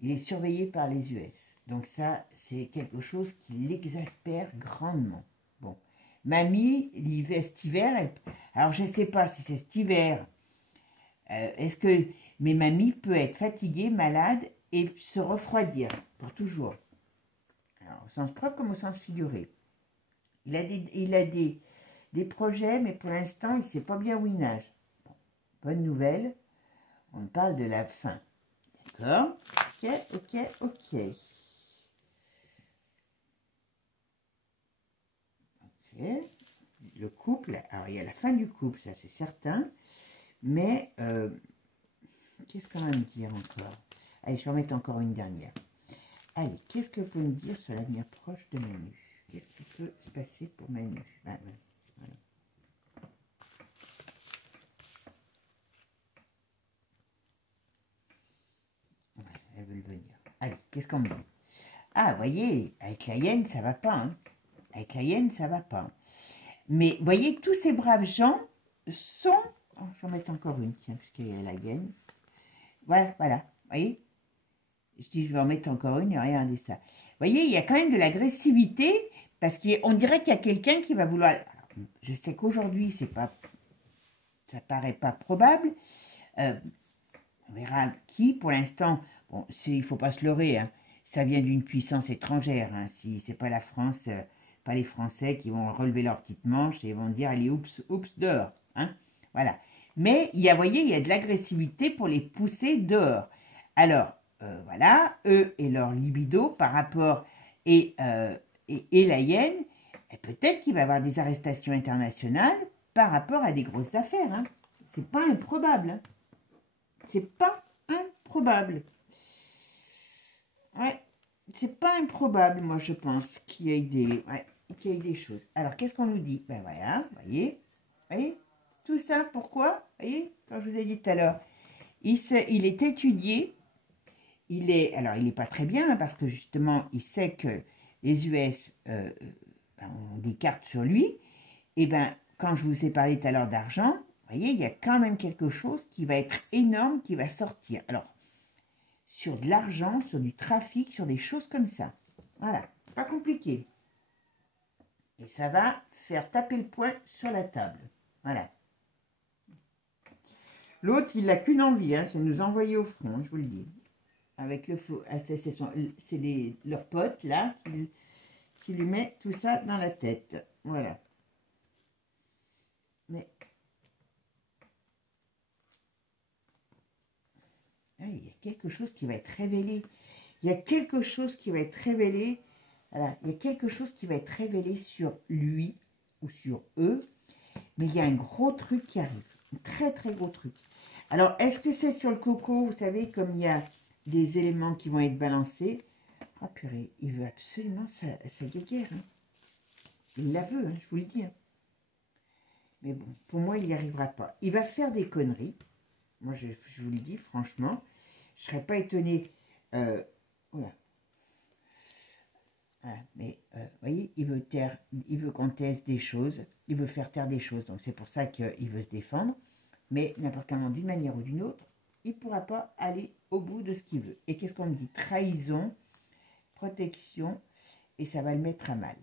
Il est surveillé par les US. Donc ça, c'est quelque chose qui l'exaspère grandement. Bon, Mamie, cet hiver, alors je ne sais pas si c'est cet hiver, mais Mamie peut être fatiguée, malade, et se refroidir pour toujours. Alors, au sens propre comme au sens figuré. Il a des projets, mais pour l'instant, il ne sait pas bien où il nage. Bon, bonne nouvelle, on parle de la fin. D'accord? Ok. Le couple, alors il y a la fin du couple, ça c'est certain, mais qu'est-ce qu'on va me dire encore? Allez, je vais en mettre encore une dernière. Allez, qu'est-ce que vous pouvez me dire sur l'avenir proche de Manu? Qu'est-ce qui peut se passer pour Manu? Voilà. Elle veut venir. Allez, qu'est-ce qu'on me dit? Ah, vous voyez, avec la hyène, ça va pas. Hein. Avec la hyène, ça va pas. Mais, vous voyez, tous ces braves gens sont... Oh, je vais en mettre encore une, tiens, puisqu'il y a la hyène. Voilà. Vous voyez? Je dis, je vais en mettre encore une et regardez ça. Vous voyez, il y a quand même de l'agressivité parce qu'on dirait qu'il y a quelqu'un qui va vouloir... Alors, je sais qu'aujourd'hui, ça paraît pas probable. On verra qui, pour l'instant... Bon, il ne faut pas se leurrer, hein. Ça vient d'une puissance étrangère. Hein. Si c'est pas la France, pas les Français qui vont relever leurs petites manches et vont dire, allez, oups, dehors. Hein. Voilà. Mais, vous voyez, il y a de l'agressivité pour les pousser dehors. Alors, voilà, eux et leur libido par rapport, et la hyène, peut-être qu'il va y avoir des arrestations internationales par rapport à des grosses affaires. Hein. C'est pas improbable. Hein. C'est pas improbable. Ouais, c'est pas improbable, moi, je pense, qu'il y ait des choses. Alors, qu'est-ce qu'on nous dit? Ben voilà, vous voyez, tout ça, pourquoi? Vous voyez, quand je vous ai dit tout à l'heure, il est étudié, alors, il n'est pas très bien, hein, parce que, justement, il sait que les US ont des cartes sur lui, et ben quand je vous ai parlé tout à l'heure d'argent, vous voyez, il y a quand même quelque chose qui va être énorme, qui va sortir. Alors, sur de l'argent, sur du trafic, sur des choses comme ça. Voilà, pas compliqué. Et ça va faire taper le poing sur la table. Voilà. L'autre, il n'a qu'une envie, hein, c'est de nous envoyer au front, je vous le dis. Avec le faux, c'est leurs potes, là, qui lui met tout ça dans la tête. Voilà. Mais ah, il y a quelque chose qui va être révélé. Il y a quelque chose qui va être révélé. Voilà, il y a quelque chose qui va être révélé sur lui ou sur eux. Mais il y a un gros truc qui arrive. Un très très gros truc. Alors, est-ce que c'est sur le coco? Vous savez, comme il y a des éléments qui vont être balancés. Ah purée, il veut absolument sa guéguerre. Hein. Il la veut, hein, je vous le dis. Hein. Mais bon, pour moi, il n'y arrivera pas. Il va faire des conneries. Moi, je vous le dis, franchement. Je ne serais pas étonnée. Voilà. Voilà. Mais, vous voyez, il veut qu'on taise des choses. Il veut faire taire des choses. Donc, c'est pour ça qu'il veut se défendre. Mais, n'importe comment, d'une manière ou d'une autre, il ne pourra pas aller au bout de ce qu'il veut. Et qu'est-ce qu'on dit? Trahison, protection, et ça va le mettre à mal.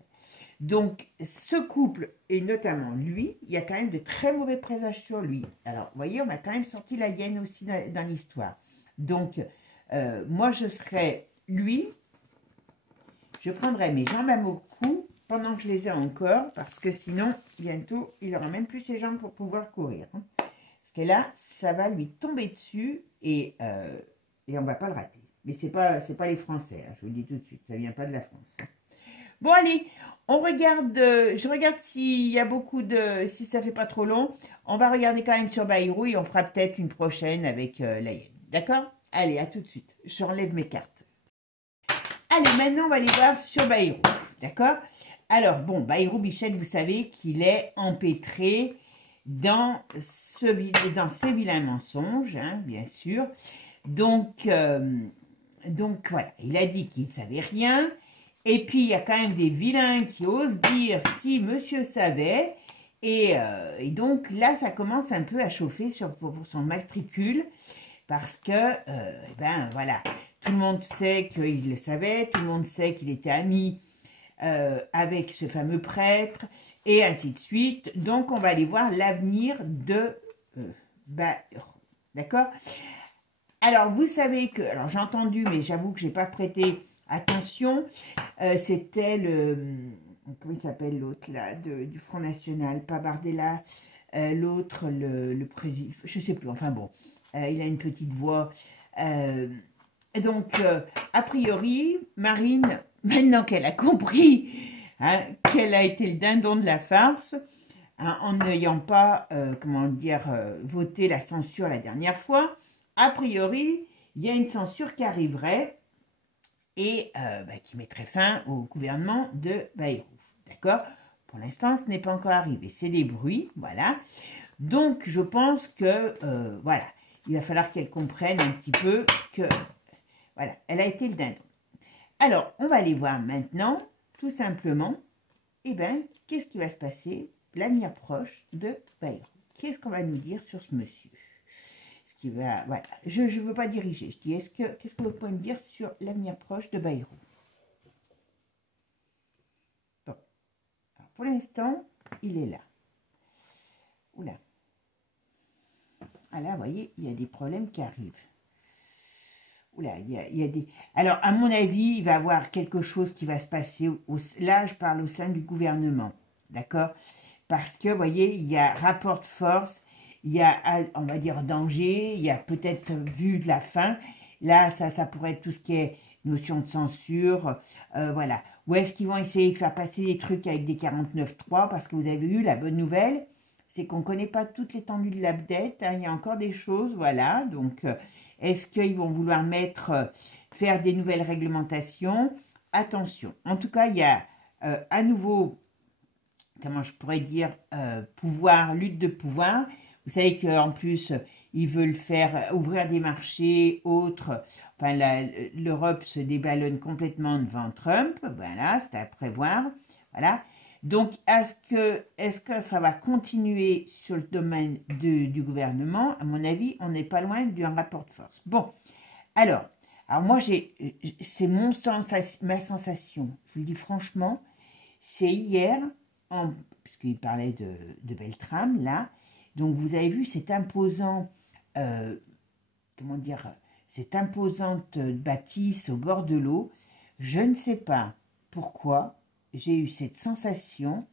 Donc, ce couple, et notamment lui, il y a quand même de très mauvais présages sur lui. Alors, vous voyez, on a quand même sorti la hyène aussi dans l'histoire. Donc, moi, je serais lui, je prendrais mes jambes à mon cou pendant que je les ai encore, parce que sinon, bientôt, il n'aura même plus ses jambes pour pouvoir courir. Hein. Parce que là, ça va lui tomber dessus et on ne va pas le rater. Mais ce n'est pas les Français, hein, je vous le dis tout de suite, ça ne vient pas de la France. Hein. Bon, allez, on regarde, je regarde s'il y a beaucoup de, si ça fait pas trop long. On va regarder quand même sur Bayrou et on fera peut-être une prochaine avec la hyène. D'accord? Allez, à tout de suite. Je enlève mes cartes. Allez, maintenant, on va aller voir sur Bayrou. D'accord? Alors, bon, Bayrou Bichette, vous savez qu'il est empêtré dans ces vilains mensonges, hein, bien sûr. Donc voilà, il a dit qu'il ne savait rien. Et puis, il y a quand même des vilains qui osent dire si monsieur savait. Et donc, là, ça commence un peu à chauffer pour son matricule. Parce que, ben voilà, tout le monde sait qu'il le savait. Tout le monde sait qu'il était ami avec ce fameux prêtre. Et ainsi de suite. Donc, on va aller voir l'avenir de Bayrou. D'accord? Alors, vous savez que... Alors, j'ai entendu, mais j'avoue que je n'ai pas prêté... Attention, c'était le... Comment il s'appelle l'autre là du Front National? Pas Bardella. L'autre, le président... Je ne sais plus, enfin bon. Il a une petite voix. Donc, a priori, Marine, maintenant qu'elle a compris hein, qu'elle a été le dindon de la farce, hein, en n'ayant pas, comment dire, voté la censure la dernière fois, a priori, il y a une censure qui arriverait et qui mettrait fin au gouvernement de Bayrou. D'accord? Pour l'instant, ce n'est pas encore arrivé. C'est des bruits, voilà. Donc, je pense que, voilà, il va falloir qu'elle comprenne un petit peu que, voilà, elle a été le dindon. Alors, on va aller voir maintenant, tout simplement, eh bien, qu'est-ce qui va se passer l'avenir proche de Bayrou? Qu'est-ce qu'on va nous dire sur ce monsieur? Voilà. Je ne veux pas diriger. Je dis, qu'est-ce que vous pouvez me dire sur l'avenir proche de Bayrou? Bon. Alors, pour l'instant, il est là. Oula. Ah là, vous voyez, il y a des problèmes qui arrivent. Oula, il y a des... Alors, à mon avis, il va y avoir quelque chose qui va se passer. Là, je parle au sein du gouvernement. D'accord? Parce que, vous voyez, il y a rapport de force. Il y a, on va dire, danger, il y a peut-être vu de la fin. Là, ça pourrait être tout ce qui est notion de censure, voilà. Ou est-ce qu'ils vont essayer de faire passer des trucs avec des 49.3? Parce que vous avez vu, la bonne nouvelle, c'est qu'on ne connaît pas toute l'étendue de l'update. Hein, il y a encore des choses, voilà. Donc, est-ce qu'ils vont vouloir faire des nouvelles réglementations? Attention. En tout cas, il y a à nouveau, comment je pourrais dire, lutte de pouvoir. Vous savez qu'en plus, ils veulent faire ouvrir des marchés, autres. Enfin, l'Europe se déballonne complètement devant Trump. Voilà, c'est à prévoir. Voilà. Donc, est-ce que ça va continuer sur le domaine du gouvernement? À mon avis, on n'est pas loin d'un rapport de force. Bon, alors moi, c'est ma sensation. Je vous le dis franchement, c'est hier, puisqu'il parlait de Beltrame, là. Donc, vous avez vu cette imposant, comment dire, cette imposante bâtisse au bord de l'eau. Je ne sais pas pourquoi j'ai eu cette sensation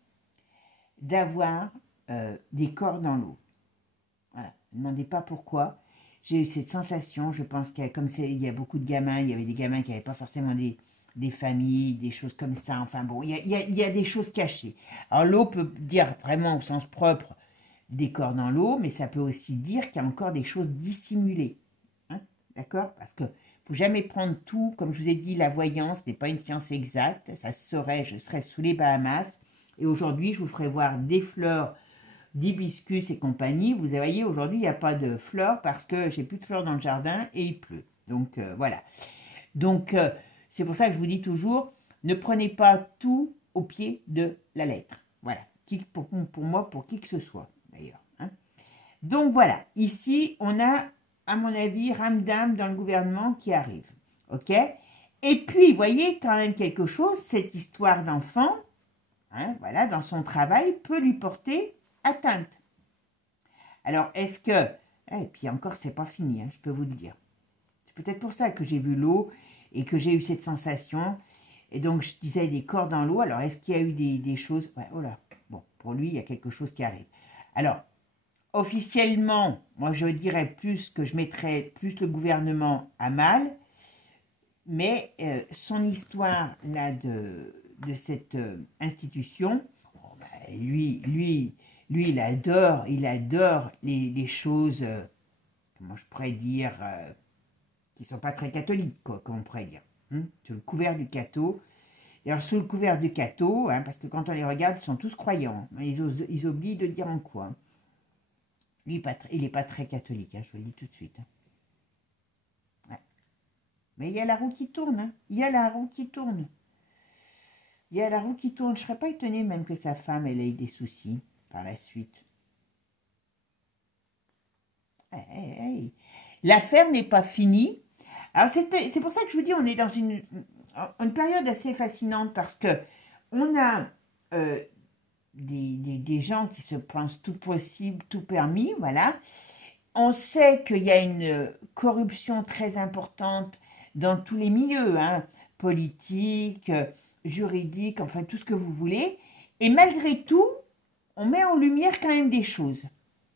d'avoir des corps dans l'eau. Voilà. Ne me demandez pas pourquoi. J'ai eu cette sensation. Je pense il y a beaucoup de gamins, il y avait des gamins qui n'avaient pas forcément des familles, des choses comme ça. Enfin bon, il y a des choses cachées. Alors l'eau peut dire vraiment au sens propre des corps dans l'eau, mais ça peut aussi dire qu'il y a encore des choses dissimulées. Hein, d'accord? Parce que faut jamais prendre tout, comme je vous ai dit, la voyance n'est pas une science exacte, ça se saurait, je serais sous les Bahamas, et aujourd'hui je vous ferai voir des fleurs d'hibiscus et compagnie. Vous voyez, aujourd'hui il n'y a pas de fleurs parce que j'ai plus de fleurs dans le jardin et il pleut, donc voilà. Donc c'est pour ça que je vous dis toujours, ne prenez pas tout au pied de la lettre, voilà, pour moi, pour qui que ce soit d'ailleurs. Hein. Donc voilà, ici on a, à mon avis, Ramdam dans le gouvernement qui arrive. Ok? Et puis, vous voyez quand même quelque chose, cette histoire d'enfant, hein, voilà, dans son travail, peut lui porter atteinte. Alors, est-ce que... Et puis encore, c'est pas fini, hein, je peux vous le dire. C'est peut-être pour ça que j'ai vu l'eau et que j'ai eu cette sensation. Et donc, je disais des corps dans l'eau. Alors, est-ce qu'il y a eu des choses... Ouais, oh là, bon, pour lui, il y a quelque chose qui arrive. Alors, officiellement, moi je dirais plus que je mettrais plus le gouvernement à mal, mais son histoire là de cette institution, oh, ben, lui il adore les choses, comment je pourrais dire, qui sont pas très catholiques, quoi, comme on pourrait dire, hein, sous le couvert du catho. Et alors sous le couvert du catho, hein, parce que quand on les regarde, ils sont tous croyants, hein, ils oublient de dire en quoi. Lui, il n'est pas très catholique, hein, je vous le dis tout de suite. Hein. Ouais. Mais il y a la roue qui tourne. Hein. Il y a la roue qui tourne. Il y a la roue qui tourne. Je ne serais pas étonnée même que sa femme elle ait eu des soucis par la suite. Hey, hey, hey. L'affaire n'est pas finie. Alors c'est pour ça que je vous dis, on est dans une période assez fascinante parce que on a... des gens qui se pensent tout possible, tout permis, voilà. On sait qu'il y a une corruption très importante dans tous les milieux, hein, politiques, juridiques, enfin tout ce que vous voulez. Et malgré tout, on met en lumière quand même des choses.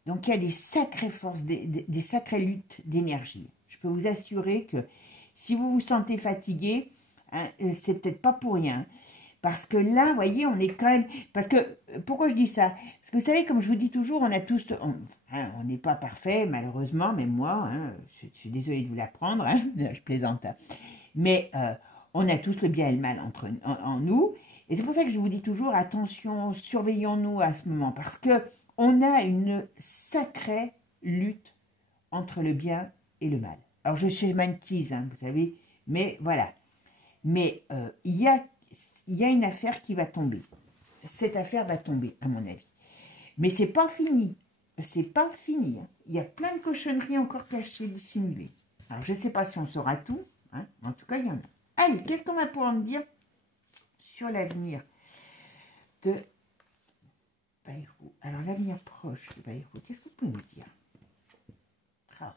Donc il y a des sacrées forces, des sacrées luttes d'énergie. Je peux vous assurer que si vous vous sentez fatigué, hein, c'est peut-être pas pour rien. Parce que là, vous voyez, on est quand même... Parce que, pourquoi je dis ça? Parce que vous savez, comme je vous dis toujours, on a tous... On n'est pas parfait, malheureusement, même moi, hein, je suis désolée de vous l'apprendre, hein, je plaisante. Hein. Mais on a tous le bien et le mal en nous. Et c'est pour ça que je vous dis toujours, attention, surveillons-nous à ce moment. Parce qu'on a une sacrée lutte entre le bien et le mal. Alors, je schématise, hein, vous savez, mais voilà. Mais il y a une affaire qui va tomber. Cette affaire va tomber, à mon avis. Mais c'est pas fini. C'est pas fini. Hein. Il y a plein de cochonneries encore cachées, dissimulées. Alors, je ne sais pas si on saura tout. Hein. En tout cas, il y en a. Allez, qu'est-ce qu'on va pouvoir me dire sur l'avenir de Bayrou? Alors, l'avenir proche de Bayrou, qu'est-ce que vous pouvez me dire? Ah.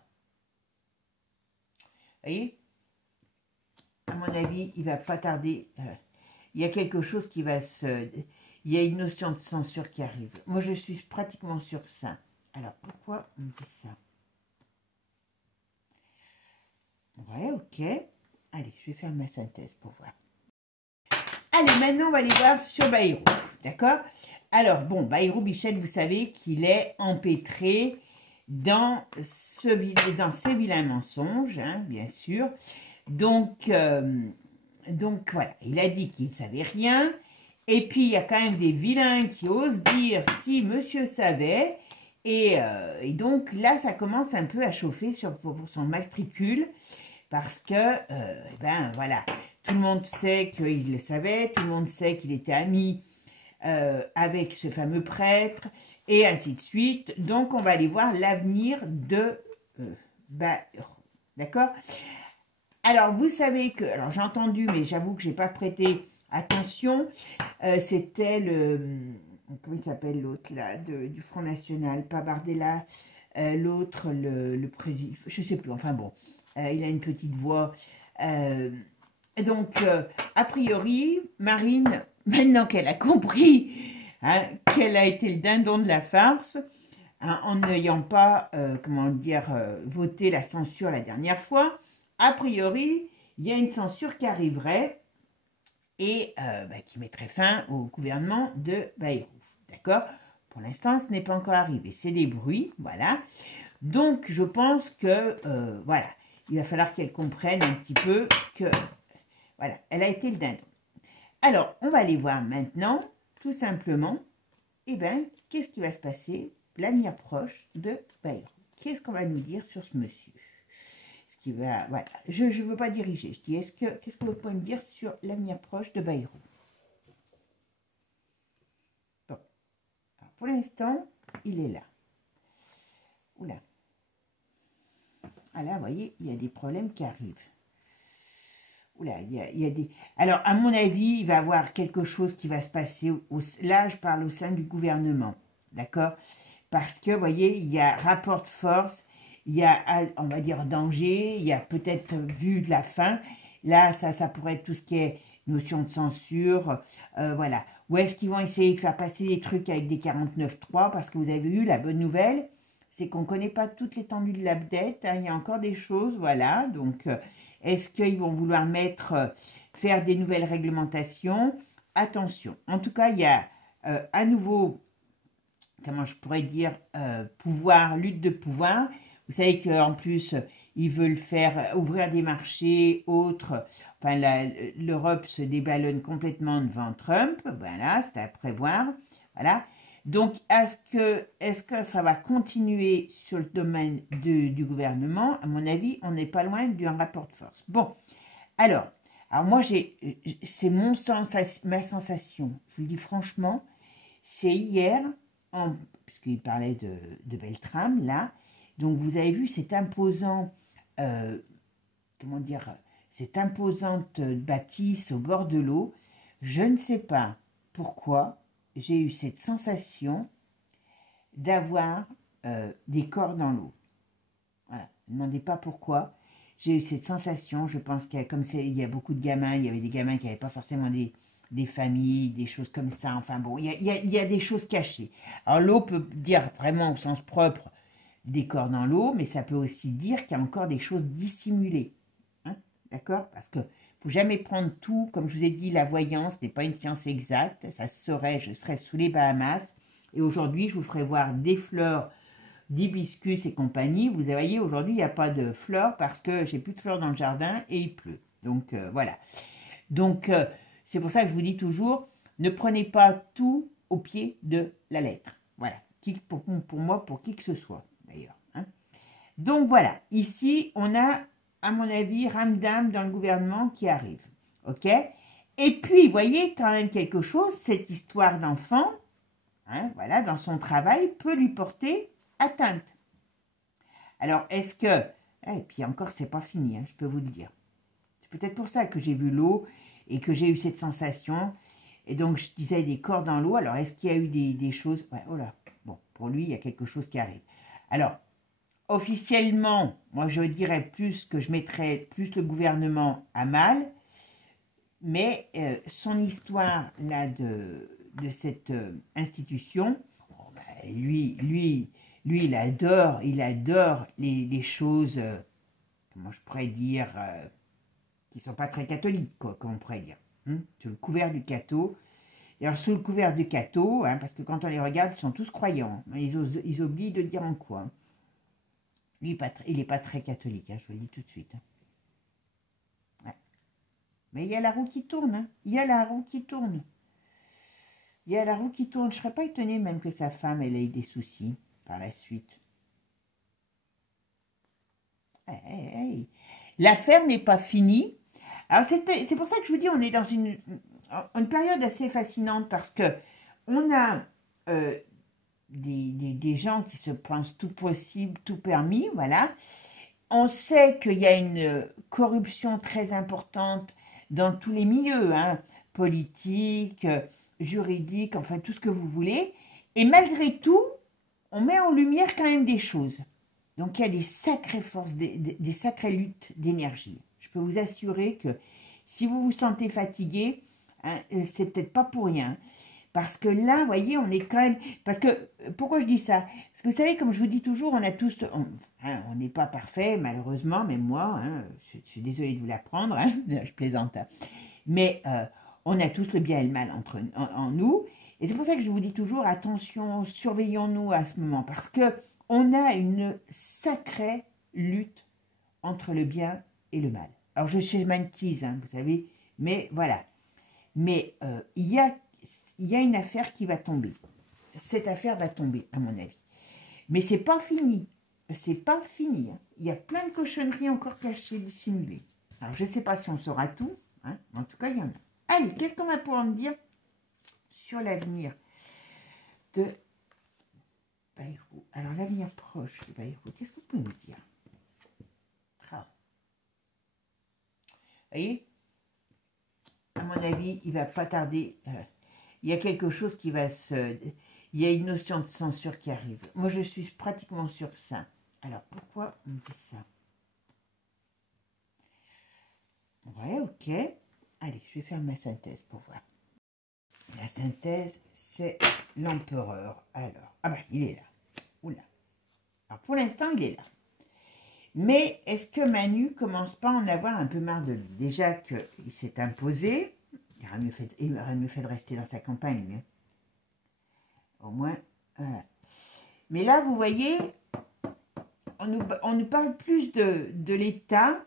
Vous voyez? À mon avis, il ne va pas tarder... il y a quelque chose qui va se... Il y a une notion de censure qui arrive. Moi, je suis pratiquement sur ça. Alors, pourquoi on me dit ça? Ouais, ok. Allez, je vais faire ma synthèse pour voir. Allez, maintenant, on va aller voir sur Bayrou. D'accord? Alors, bon, Bayrou Bichette, vous savez qu'il est empêtré dans ces vilains mensonges, hein, bien sûr. Donc voilà, il a dit qu'il ne savait rien. Et puis, il y a quand même des vilains qui osent dire si monsieur savait. Et donc là, ça commence un peu à chauffer pour son matricule parce que, ben voilà, tout le monde sait qu'il le savait, tout le monde sait qu'il était ami avec ce fameux prêtre, et ainsi de suite. Donc, on va aller voir l'avenir de Bayrou. D'accord? Alors, vous savez que, alors j'ai entendu, mais j'avoue que je n'ai pas prêté attention, c'était comment il s'appelle l'autre là, du Front National, pas Bardella, l'autre, le président, je ne sais plus, enfin bon, il a une petite voix. Donc, a priori, Marine, maintenant qu'elle a compris hein, qu'elle a été le dindon de la farce, hein, en n'ayant pas, comment dire, voté la censure la dernière fois, a priori, il y a une censure qui arriverait et qui mettrait fin au gouvernement de Bayrou. D'accord? Pour l'instant, ce n'est pas encore arrivé. C'est des bruits, voilà. Donc, je pense que, voilà, il va falloir qu'elle comprenne un petit peu que, voilà, elle a été le dindon. Alors, on va aller voir maintenant, tout simplement, eh bien, qu'est-ce qui va se passer l'avenir proche de Bayrou? Qu'est-ce qu'on va nous dire sur ce monsieur? Ce qui va, voilà, je ne veux pas diriger. Je dis, qu'est-ce que vous pouvez me dire sur l'avenir proche de Bayrou? Bon, alors, pour l'instant, il est là. Oula. Ah là, vous voyez, il y a des problèmes qui arrivent. Oula, il y a des... Alors, à mon avis, il va y avoir quelque chose qui va se passer. Là, je parle au sein du gouvernement. D'accord? Parce que, vous voyez, il y a rapport de force, il y a, on va dire, danger, il y a peut-être vue de la fin. Là, ça pourrait être tout ce qui est notion de censure. Voilà. Ou est-ce qu'ils vont essayer de faire passer des trucs avec des 49.3? Parce que vous avez eu la bonne nouvelle, c'est qu'on ne connaît pas toute l'étendue de l'update. Hein, il y a encore des choses, voilà. Donc, est-ce qu'ils vont vouloir faire des nouvelles réglementations? Attention. En tout cas, il y a à nouveau, comment je pourrais dire, pouvoir, lutte de pouvoir. Vous savez qu'en plus, ils veulent faire ouvrir des marchés autres. Enfin, l'Europe se déballonne complètement devant Trump. Voilà, c'est à prévoir. Voilà. Donc, est-ce que ça va continuer sur le domaine du gouvernement? À mon avis, on n'est pas loin d'un rapport de force. Bon, alors moi, c'est ma sensation. Je vous le dis franchement, c'est hier, puisqu'il parlait de Beltrame, là. Donc, vous avez vu cette imposante bâtisse au bord de l'eau. Je ne sais pas pourquoi j'ai eu cette sensation d'avoir des corps dans l'eau. Voilà. Ne me demandez pas pourquoi. J'ai eu cette sensation. Je pense qu'il y a beaucoup de gamins, il y avait des gamins qui n'avaient pas forcément des familles, des choses comme ça. Enfin bon, il y a des choses cachées. Alors l'eau peut dire vraiment au sens propre des corps dans l'eau, mais ça peut aussi dire qu'il y a encore des choses dissimulées. Hein, d'accord? Parce que faut jamais prendre tout, comme je vous ai dit, la voyance n'est pas une science exacte, ça se saurait, je serais sous les Bahamas, et aujourd'hui je vous ferai voir des fleurs, d'hibiscus et compagnie. Vous voyez, aujourd'hui il n'y a pas de fleurs parce que j'ai plus de fleurs dans le jardin et il pleut. Donc voilà. Donc c'est pour ça que je vous dis toujours, ne prenez pas tout au pied de la lettre. Voilà, pour moi, pour qui que ce soit d'ailleurs. Hein. Donc voilà, ici on a, à mon avis, Ramdam dans le gouvernement qui arrive. Ok? Et puis, vous voyez quand même quelque chose, cette histoire d'enfant, hein, voilà, dans son travail, peut lui porter atteinte. Alors, est-ce que... Et puis encore, c'est pas fini, hein, je peux vous le dire. C'est peut-être pour ça que j'ai vu l'eau et que j'ai eu cette sensation. Et donc, je disais des corps dans l'eau. Alors, est-ce qu'il y a eu des choses... Ouais, oh là, bon, pour lui, il y a quelque chose qui arrive. Alors, officiellement, moi, je dirais plus que je mettrais plus le gouvernement à mal. Mais son histoire, là, de cette institution, oh, ben, lui, il adore les choses, comment je pourrais dire, qui ne sont pas très catholiques, quoi, comme on pourrait dire. Sous le couvert du catho. D'ailleurs, sous le couvert du catho, hein, parce que quand on les regarde, ils sont tous croyants. Hein, ils oublient de dire en quoi. Hein. Lui, il n'est pas très catholique, hein, je vous le dis tout de suite. Hein. Ouais. Mais il y a la roue qui tourne. Hein. Il y a la roue qui tourne. Il y a la roue qui tourne. Je ne serais pas étonnée même que sa femme, elle ait des soucis. par la suite. Hey. L'affaire n'est pas finie. Alors, c'est pour ça que je vous dis, on est dans une période assez fascinante parce que on a des gens qui se pensent tout possible, tout permis, voilà. On sait qu'il y a une corruption très importante dans tous les milieux, hein, politiques, juridiques, enfin tout ce que vous voulez. Et malgré tout, on met en lumière quand même des choses. Donc il y a des sacrées forces, des sacrées luttes d'énergie. Je peux vous assurer que si vous vous sentez fatigué, hein, c'est peut-être pas pour rien. Parce que là, vous voyez, on est quand même... Parce que, pourquoi je dis ça? Parce que vous savez, comme je vous dis toujours, on a tous... On n'est pas parfait, malheureusement, même moi, hein, je suis désolée de vous l'apprendre, hein, je plaisante. Hein. Mais on a tous le bien et le mal en nous. Et c'est pour ça que je vous dis toujours, attention, surveillons-nous à ce moment. Parce que on a une sacrée lutte entre le bien et le mal. Alors, je schématise, hein, vous savez, mais voilà. Mais il y a une affaire qui va tomber. Cette affaire va tomber, à mon avis. Mais c'est pas fini. C'est pas fini. Hein. Il y a plein de cochonneries encore cachées, dissimulées. Alors, je ne sais pas si on saura tout. Hein, mais en tout cas, il y en a. Allez, qu'est-ce qu'on va pouvoir me dire sur l'avenir de Bayrou? Alors, l'avenir proche de Bayrou, qu'est-ce que vous pouvez me dire? Ah. Vous voyez, à mon avis, il ne va pas tarder. Il y a quelque chose qui va se... Il y a une notion de censure qui arrive. Moi, je suis pratiquement sur ça. Alors, pourquoi on me dit ça? Ouais, ok. Allez, je vais faire ma synthèse pour voir. La synthèse, c'est l'empereur. Alors, ah bah, il est là. Oula. Alors, pour l'instant, il est là. Mais est-ce que Manu commence pas à en avoir un peu marre de lui? Déjà qu'il s'est imposé, il aurait mieux fait de rester dans sa campagne. Hein. Au moins, voilà. Mais là, vous voyez, on nous parle plus de l'État.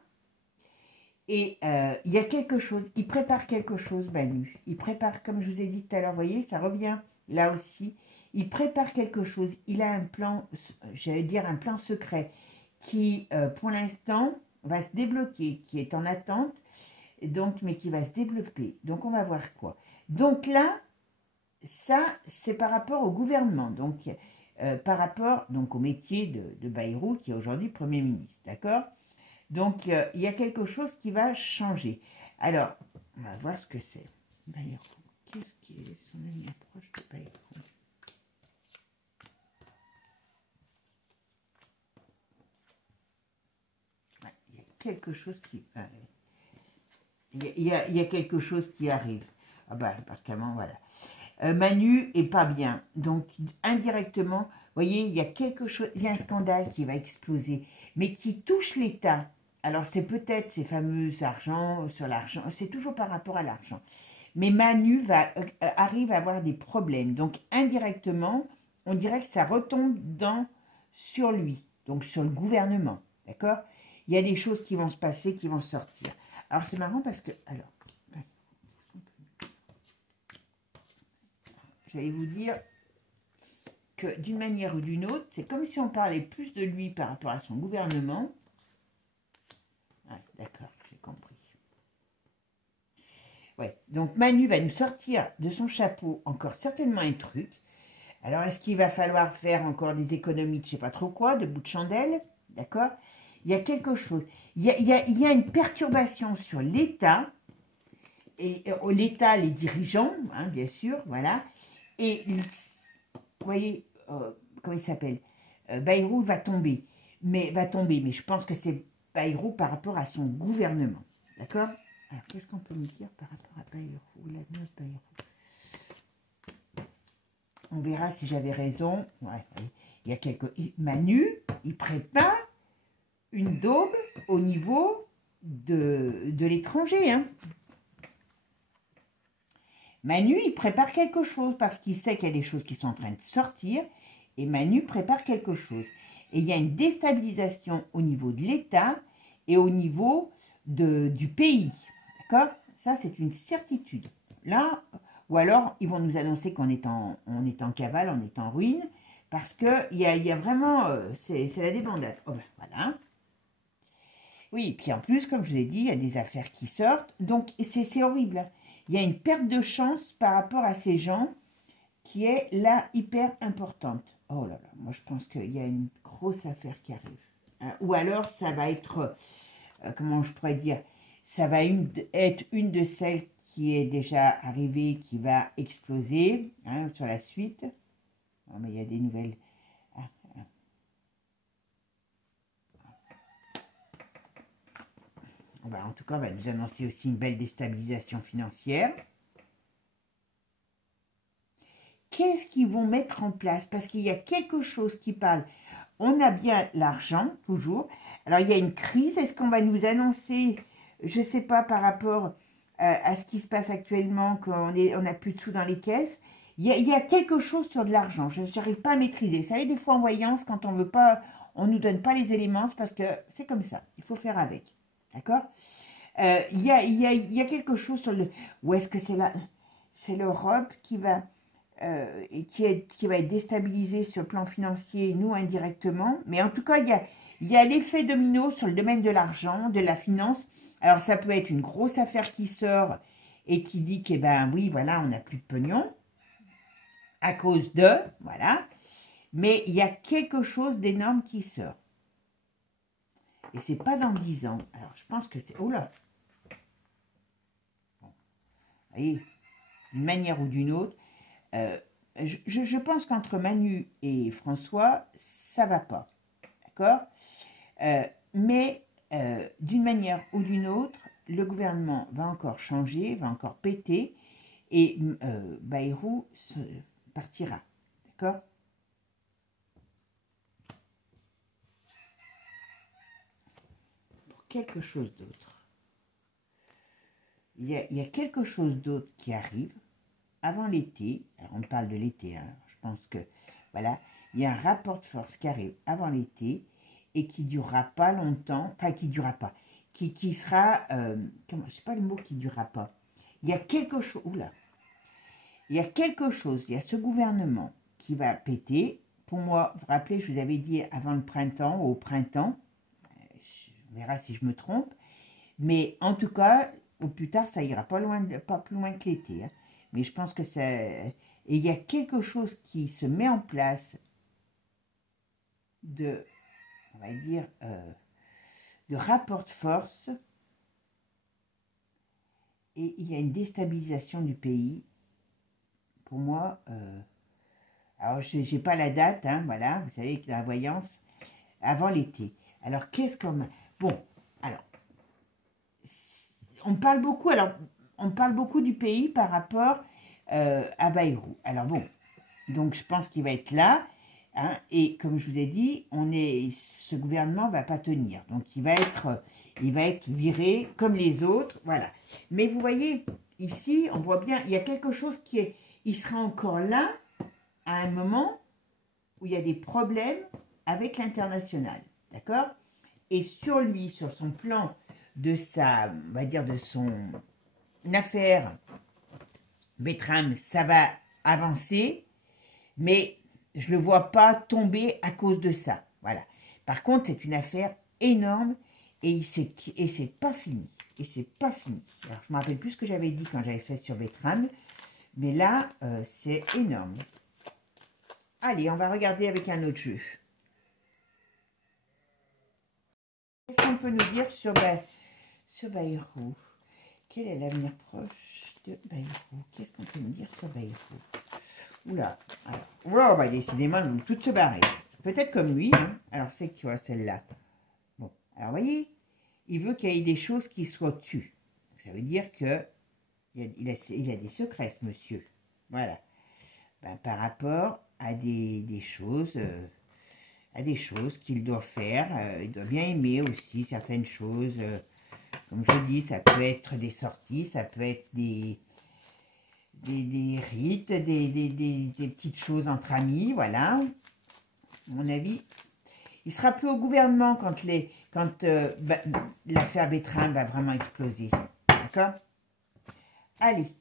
Et il y a quelque chose, il prépare quelque chose, Manu. Il prépare, comme je vous ai dit tout à l'heure, vous voyez, ça revient là aussi. Il prépare quelque chose. Il a un plan, j'allais dire un plan secret, qui, pour l'instant, va se débloquer, qui est en attente, donc, mais qui va se développer. Donc, on va voir quoi. Donc là, ça, c'est par rapport au gouvernement, donc par rapport donc, au métier de Bayrou, qui est aujourd'hui Premier ministre, d'accord? Donc, il y a quelque chose qui va changer. Alors, on va voir ce que c'est. Bayrou, qu'est-ce qui est son ami approche de Bayrou? Ouais, il y a quelque chose qui... il y a quelque chose qui arrive. Ah ben, parce qu'avant, voilà. Manu est pas bien. Donc, indirectement, vous voyez, il y a quelque chose, il y a un scandale qui va exploser, mais qui touche l'État. Alors, c'est peut-être ces fameux argent sur l'argent, c'est toujours par rapport à l'argent. Mais Manu arrive à avoir des problèmes. Donc, indirectement, on dirait que ça retombe sur lui, donc sur le gouvernement. D'accord? Il y a des choses qui vont se passer, qui vont sortir. Alors, c'est marrant parce que... Alors, j'allais vous dire que d'une manière ou d'une autre, c'est comme si on parlait plus de lui par rapport à son gouvernement. Ouais, d'accord, j'ai compris. Ouais, donc Manu va nous sortir de son chapeau encore certainement un truc. Alors, est-ce qu'il va falloir faire encore des économies de je ne sais pas trop quoi, de bout de chandelle? D'accord? Il y a quelque chose. Il y a une perturbation sur l'État, et l'État, les dirigeants, hein, bien sûr, voilà. Et, vous voyez, comment il s'appelle? Bayrou va tomber. Mais je pense que c'est Bayrou par rapport à son gouvernement. D'accord? Alors, qu'est-ce qu'on peut me dire par rapport à Bayrou? L'avenir de Bayrou. On verra si j'avais raison. Ouais, il y a quelques... Manu, il prépare une daube au niveau de l'étranger. Hein. Manu, il prépare quelque chose parce qu'il sait qu'il y a des choses qui sont en train de sortir. Et Manu prépare quelque chose. Et il y a une déstabilisation au niveau de l'État et au niveau du pays. D'accord? Ça, c'est une certitude. Là, ou alors, ils vont nous annoncer qu'on est en cavale, on est en ruine. Parce que il y a vraiment, c'est la débandade. Oh ben, voilà. Oui, puis en plus, comme je vous ai dit, il y a des affaires qui sortent. Donc, c'est horrible. Il y a une perte de chance par rapport à ces gens qui est là hyper importante. Oh là là, moi je pense qu'il y a une grosse affaire qui arrive. Ou alors ça va être, comment je pourrais dire, ça va être une de celles qui est déjà arrivée, qui va exploser hein, sur la suite. Oh, mais il y a des nouvelles. Ah, ah. Bah, en tout cas, on va nous annoncer aussi une belle déstabilisation financière. Qu'est-ce qu'ils vont mettre en place? Parce qu'il y a quelque chose qui parle. On a bien l'argent, toujours. Alors, il y a une crise. Est-ce qu'on va nous annoncer, je ne sais pas, par rapport à ce qui se passe actuellement, qu'on n'a plus de sous dans les caisses? Il y a quelque chose sur de l'argent. Je n'arrive pas à maîtriser. Vous savez, des fois en voyance, quand on veut pas, on ne nous donne pas les éléments, c'est parce que c'est comme ça. Il faut faire avec. D'accord? Il y a quelque chose sur le... Ou est-ce que c'est l'Europe qui va... et qui va être déstabilisée sur le plan financier, nous indirectement. Mais en tout cas, il y a l'effet domino sur le domaine de l'argent, de la finance. Alors, ça peut être une grosse affaire qui sort et qui dit que, ben oui, voilà, on n'a plus de pognon à cause de, voilà. Mais il y a quelque chose d'énorme qui sort. Et c'est pas dans 10 ans. Alors, je pense que c'est... Oh là! Bon. Vous voyez, d'une manière ou d'une autre, je pense qu'entre Manu et François, ça va pas, d'accord? Mais d'une manière ou d'une autre, le gouvernement va encore changer, va encore péter, et Bayrou partira, d'accord? Pour quelque chose d'autre. Il y a quelque chose d'autre qui arrive avant l'été. Alors on parle de l'été, hein, je pense que, voilà, il y a un rapport de force qui arrive avant l'été et qui durera pas longtemps, enfin qui durera pas, qui sera, comment, je sais pas le mot qui durera pas. Il y a quelque chose, oula, il y a quelque chose, il y a ce gouvernement qui va péter. Pour moi, vous vous rappelez, je vous avais dit avant le printemps, au printemps, on verra si je me trompe, mais en tout cas, au plus tard, ça ira pas loin, pas plus loin que l'été, hein. Mais je pense que ça... Et il y a quelque chose qui se met en place de, on va dire, de rapport de force. Et il y a une déstabilisation du pays. Pour moi, alors je n'ai pas la date, hein, voilà, vous savez que la voyance, avant l'été. Alors, qu'est-ce qu'on... Bon, alors, on parle beaucoup du pays par rapport à Bayrou. Alors bon, donc je pense qu'il va être là, hein, et comme je vous ai dit, ce gouvernement va pas tenir, donc il va être viré comme les autres, voilà. Mais vous voyez, ici, on voit bien, il y a quelque chose il sera encore là à un moment où il y a des problèmes avec l'international, d'accord? Et sur lui, sur son plan de on va dire de son affaire Bertram, ça va avancer, mais je ne le vois pas tomber à cause de ça. Voilà. Par contre, c'est une affaire énorme et c'est pas fini. Et c'est pas fini. Alors, je ne me rappelle plus ce que j'avais dit quand j'avais fait sur Bertram, mais là, c'est énorme. Allez, on va regarder avec un autre jeu. Qu'est-ce qu'on peut nous dire sur Bayrou? Quel est l'avenir proche de Bayrou? Qu'est-ce qu'on peut nous dire sur Bayrou? Oula, alors, bah, décidément, elles vont toutes se barrer. Peut-être comme lui, hein. Alors, c'est que tu vois celle-là. Bon, alors, vous voyez, il veut qu'il y ait des choses qui soient tues. Ça veut dire que il a des secrets, ce monsieur. Voilà. Ben, par rapport à des choses... à des choses qu'il doit faire. Il doit bien aimer aussi certaines choses. Comme je dis, ça peut être des sorties, ça peut être des rites, des petites choses entre amis, voilà. À mon avis, il sera plus au gouvernement quand l'affaire Bertram va vraiment exploser. D'accord? Allez.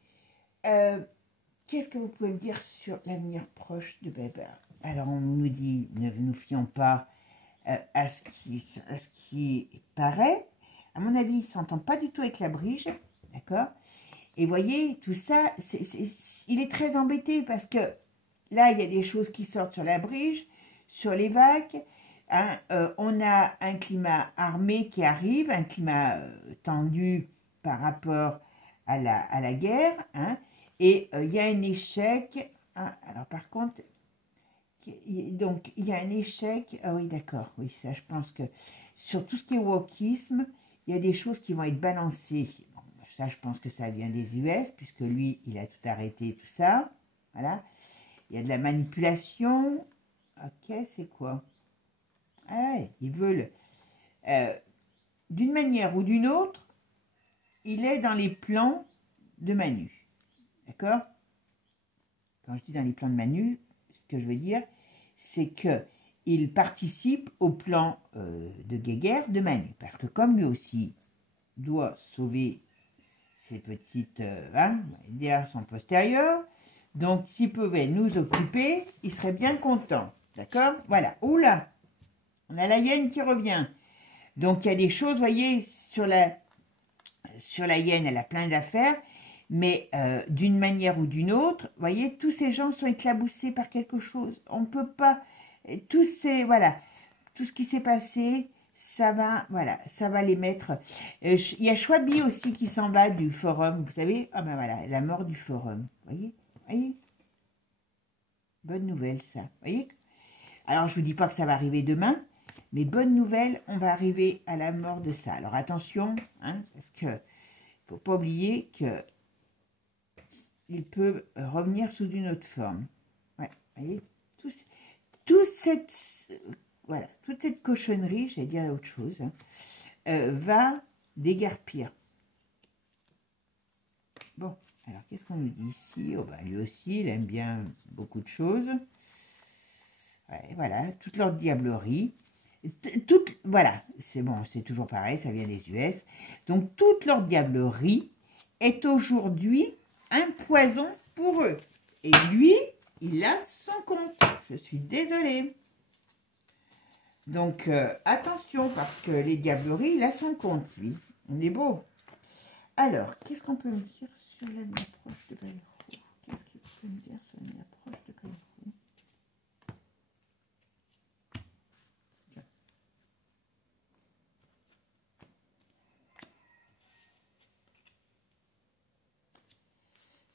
Qu'est-ce que vous pouvez me dire sur l'avenir proche de alors on nous dit, ne nous fions pas à ce qui paraît. À mon avis, il ne s'entend pas du tout avec la brige, d'accord? Et voyez, tout ça, il est très embêté parce que là, il y a des choses qui sortent sur la brige, sur les vagues. Hein, on a un climat armé qui arrive, un climat tendu par rapport à la guerre. Hein, et il y a un échec. Hein, alors par contre, donc il y a un échec. Ah oui, d'accord. Oui, ça, je pense que sur tout ce qui est wokisme, il y a des choses qui vont être balancées. Bon, ça, je pense que ça vient des US, puisque lui, il a tout arrêté, tout ça. Voilà. Il y a de la manipulation. Ok, c'est quoi? Ah ouais, ils veulent, d'une manière ou d'une autre, il est dans les plans de Manu. D'accord? Quand je dis dans les plans de Manu, ce que je veux dire, c'est qu'il participe au plan de guéguerre de Manu. Parce que comme lui aussi doit sauver ses petites derrière son postérieur, donc s'il pouvait nous occuper, il serait bien content. D'accord? Voilà. Oula! On a la hyène qui revient. Donc, il y a des choses, vous voyez, sur la hyène, elle a plein d'affaires, mais d'une manière ou d'une autre, vous voyez, tous ces gens sont éclaboussés par quelque chose. On ne peut pas... voilà, tout ce qui s'est passé, ça va, voilà, ça va les mettre... Il y a Chouabi aussi qui s'en va du forum, vous savez. Ah ben voilà, la mort du forum, vous voyez? Bonne nouvelle, ça, vous voyez? Alors, je ne vous dis pas que ça va arriver demain, mais bonne nouvelle, on va arriver à la mort de ça. Alors attention, hein, parce que faut pas oublier que il peut revenir sous une autre forme. Ouais, vous voyez, toute cette cochonnerie, j'allais dire autre chose, hein, va déguerpir. Bon, alors qu'est-ce qu'on nous dit ici? Oh, ben, lui aussi, il aime bien beaucoup de choses. Ouais, voilà, toute leur diablerie. Voilà, c'est bon, c'est toujours pareil, ça vient des US. Donc, toute leur diablerie est aujourd'hui un poison pour eux. Et lui, il a son compte. Je suis désolée. Donc, attention, parce que les diableries, il a son compte, lui. On est beau. Alors, qu'est-ce qu'on peut me dire sur la approche de Bayrou? Qu'est-ce qu'il peut me dire sur la approche de Bayrou?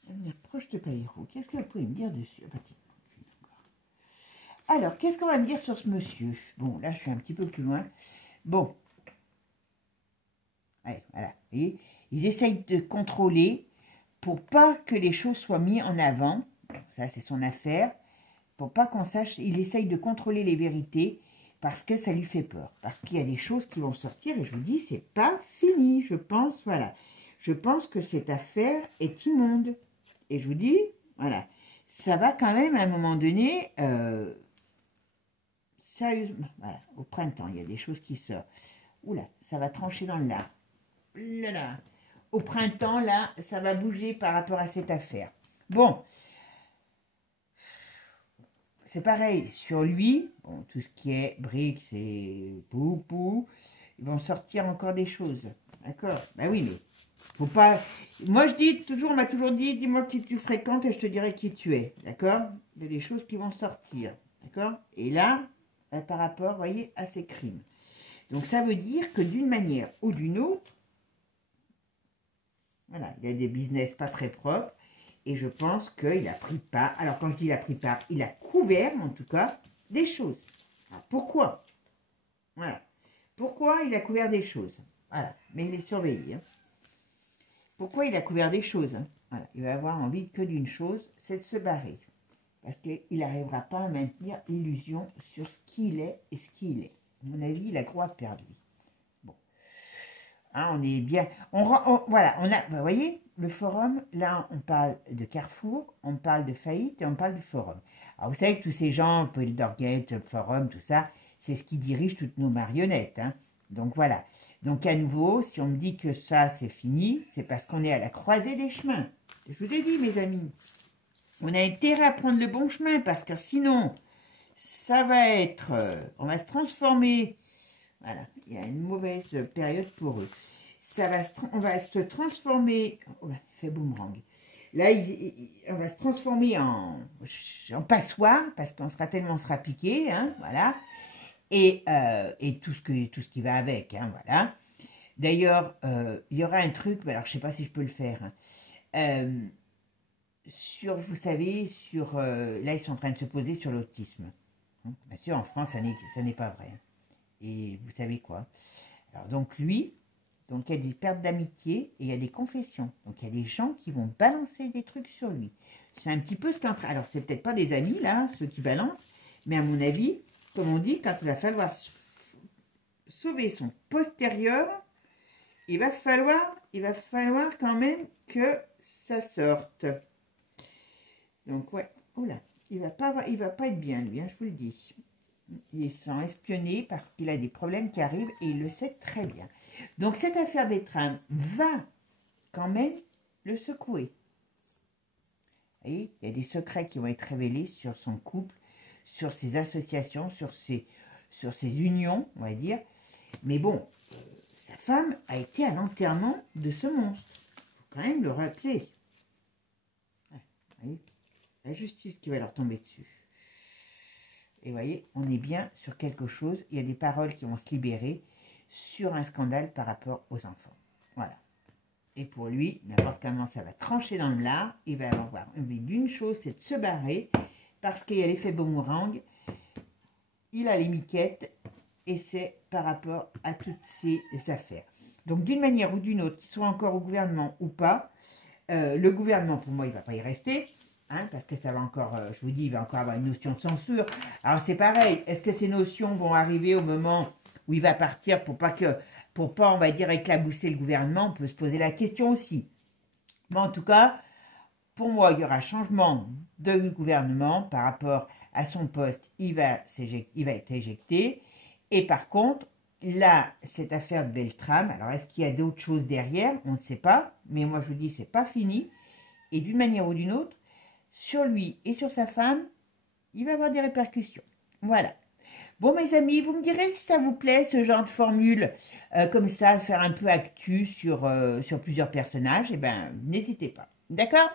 L'avenir proche de Bayrou. Qu'est-ce que vous pouvez me dire dessus? Alors, qu'est-ce qu'on va me dire sur ce monsieur? Bon, là, je suis un petit peu plus loin. Bon. Ouais, voilà. Vous voyez, ils essayent de contrôler pour pas que les choses soient mises en avant. Ça, c'est son affaire. Pour pas qu'on sache, il essaye de contrôler les vérités parce que ça lui fait peur. Parce qu'il y a des choses qui vont sortir et je vous dis, c'est pas fini. Je pense, voilà. Je pense que cette affaire est immonde. Et je vous dis, voilà. Ça va quand même, à un moment donné, sérieusement, voilà, au printemps, il y a des choses qui sortent. Oula, ça va trancher dans le lard. Là. Au printemps, là, ça va bouger par rapport à cette affaire. Bon, c'est pareil, sur lui, bon, tout ce qui est briques et poupou, ils vont sortir encore des choses. D'accord? Ben oui, mais faut pas... Moi, je dis toujours, on m'a toujours dit, dis-moi qui tu fréquentes et je te dirai qui tu es. D'accord? Il y a des choses qui vont sortir. D'accord? Et là, par rapport, vous voyez, à ces crimes. Donc, ça veut dire que d'une manière ou d'une autre, voilà, il y a des business pas très propres. Et je pense qu'il a pris part. Alors, quand je dis il a pris part, il a couvert, en tout cas, des choses. Alors, pourquoi? Voilà. Pourquoi il a couvert des choses? Voilà. Mais il est surveillé. Hein. Pourquoi il a couvert des choses? Hein. Voilà. Il va avoir envie que d'une chose, c'est de se barrer. Parce qu'il n'arrivera pas à maintenir l'illusion sur ce qu'il est et ce qu'il est. À mon avis, il a droit de perdre lui. Bon. Hein, on est bien... voilà, on a... Vous voyez, le forum, là, on parle de Carrefour, on parle de faillite et on parle du forum. Alors, vous savez que tous ces gens, Paul Dorguet, le forum, tout ça, c'est ce qui dirige toutes nos marionnettes. Hein. Donc, voilà. Donc, à nouveau, si on me dit que ça, c'est fini, c'est parce qu'on est à la croisée des chemins. Je vous ai dit, mes amis, on a intérêt à prendre le bon chemin, parce que sinon, ça va être, on va se transformer, voilà, il y a une mauvaise période pour eux. On va se transformer, oh là, il fait boomerang. Là, on va se transformer en passoire, parce qu'on sera tellement, on sera piqué, hein, voilà. Et tout ce qui va avec, hein, voilà. D'ailleurs, il y aura un truc, alors je sais pas si je peux le faire, hein, sur, vous savez, sur, là ils sont en train de se poser sur l'autisme. Hein. Bien sûr, en France, ça n'est pas vrai. Hein. Et vous savez quoi? Alors donc lui, donc il y a des pertes d'amitié et il y a des confessions. Donc il y a des gens qui vont balancer des trucs sur lui. C'est un petit peu ce qu'un... Alors c'est peut-être pas des amis là, ceux qui balancent, mais à mon avis, comme on dit, quand il va falloir sauver son postérieur, il va falloir quand même que ça sorte. Donc ouais, oh là, il va pas être bien lui, hein, je vous le dis. Il se sent espionné parce qu'il a des problèmes qui arrivent et il le sait très bien. Donc cette affaire Bertram va quand même le secouer. Vous voyez, il y a des secrets qui vont être révélés sur son couple, sur ses associations, sur ses unions, on va dire. Mais bon, sa femme a été à l'enterrement de ce monstre. Il faut quand même le rappeler. Ouais, vous voyez, la justice qui va leur tomber dessus. Et vous voyez, on est bien sur quelque chose. Il y a des paroles qui vont se libérer sur un scandale par rapport aux enfants. Voilà. Et pour lui, n'importe comment ça va trancher dans le lard, il va avoir envie d'une chose, c'est de se barrer, parce qu'il y a l'effet boomerang, il a les miquettes, et c'est par rapport à toutes ces affaires. Donc d'une manière ou d'une autre, qu'il soit encore au gouvernement ou pas, le gouvernement, pour moi, il ne va pas y rester, hein, parce que ça va encore, je vous dis, il va encore avoir une notion de censure. Alors c'est pareil, est-ce que ces notions vont arriver au moment où il va partir pour pas, on va dire, éclabousser le gouvernement? On peut se poser la question aussi. Mais en tout cas, pour moi, il y aura changement de gouvernement par rapport à son poste. Il va être éjecté. Et par contre, là, cette affaire de Bertram, alors est-ce qu'il y a d'autres choses derrière? On ne sait pas. Mais moi, je vous dis, c'est pas fini. Et d'une manière ou d'une autre, sur lui et sur sa femme, il va avoir des répercussions. Voilà. Bon, mes amis, vous me direz si ça vous plaît, ce genre de formule, comme ça, faire un peu actu sur plusieurs personnages. Eh bien, n'hésitez pas. D'accord?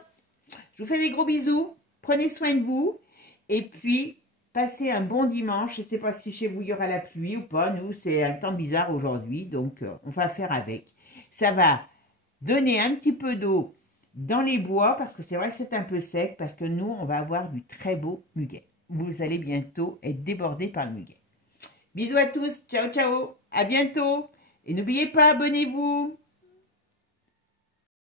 Je vous fais des gros bisous. Prenez soin de vous. Et puis, passez un bon dimanche. Je ne sais pas si chez vous, il y aura la pluie ou pas. Nous, c'est un temps bizarre aujourd'hui. Donc, on va faire avec. Ça va donner un petit peu d'eau dans les bois. Parce que c'est vrai que c'est un peu sec. Parce que nous, on va avoir du très beau muguet. Vous allez bientôt être débordés par le muguet. Bisous à tous. Ciao, ciao. À bientôt. Et n'oubliez pas, abonnez-vous.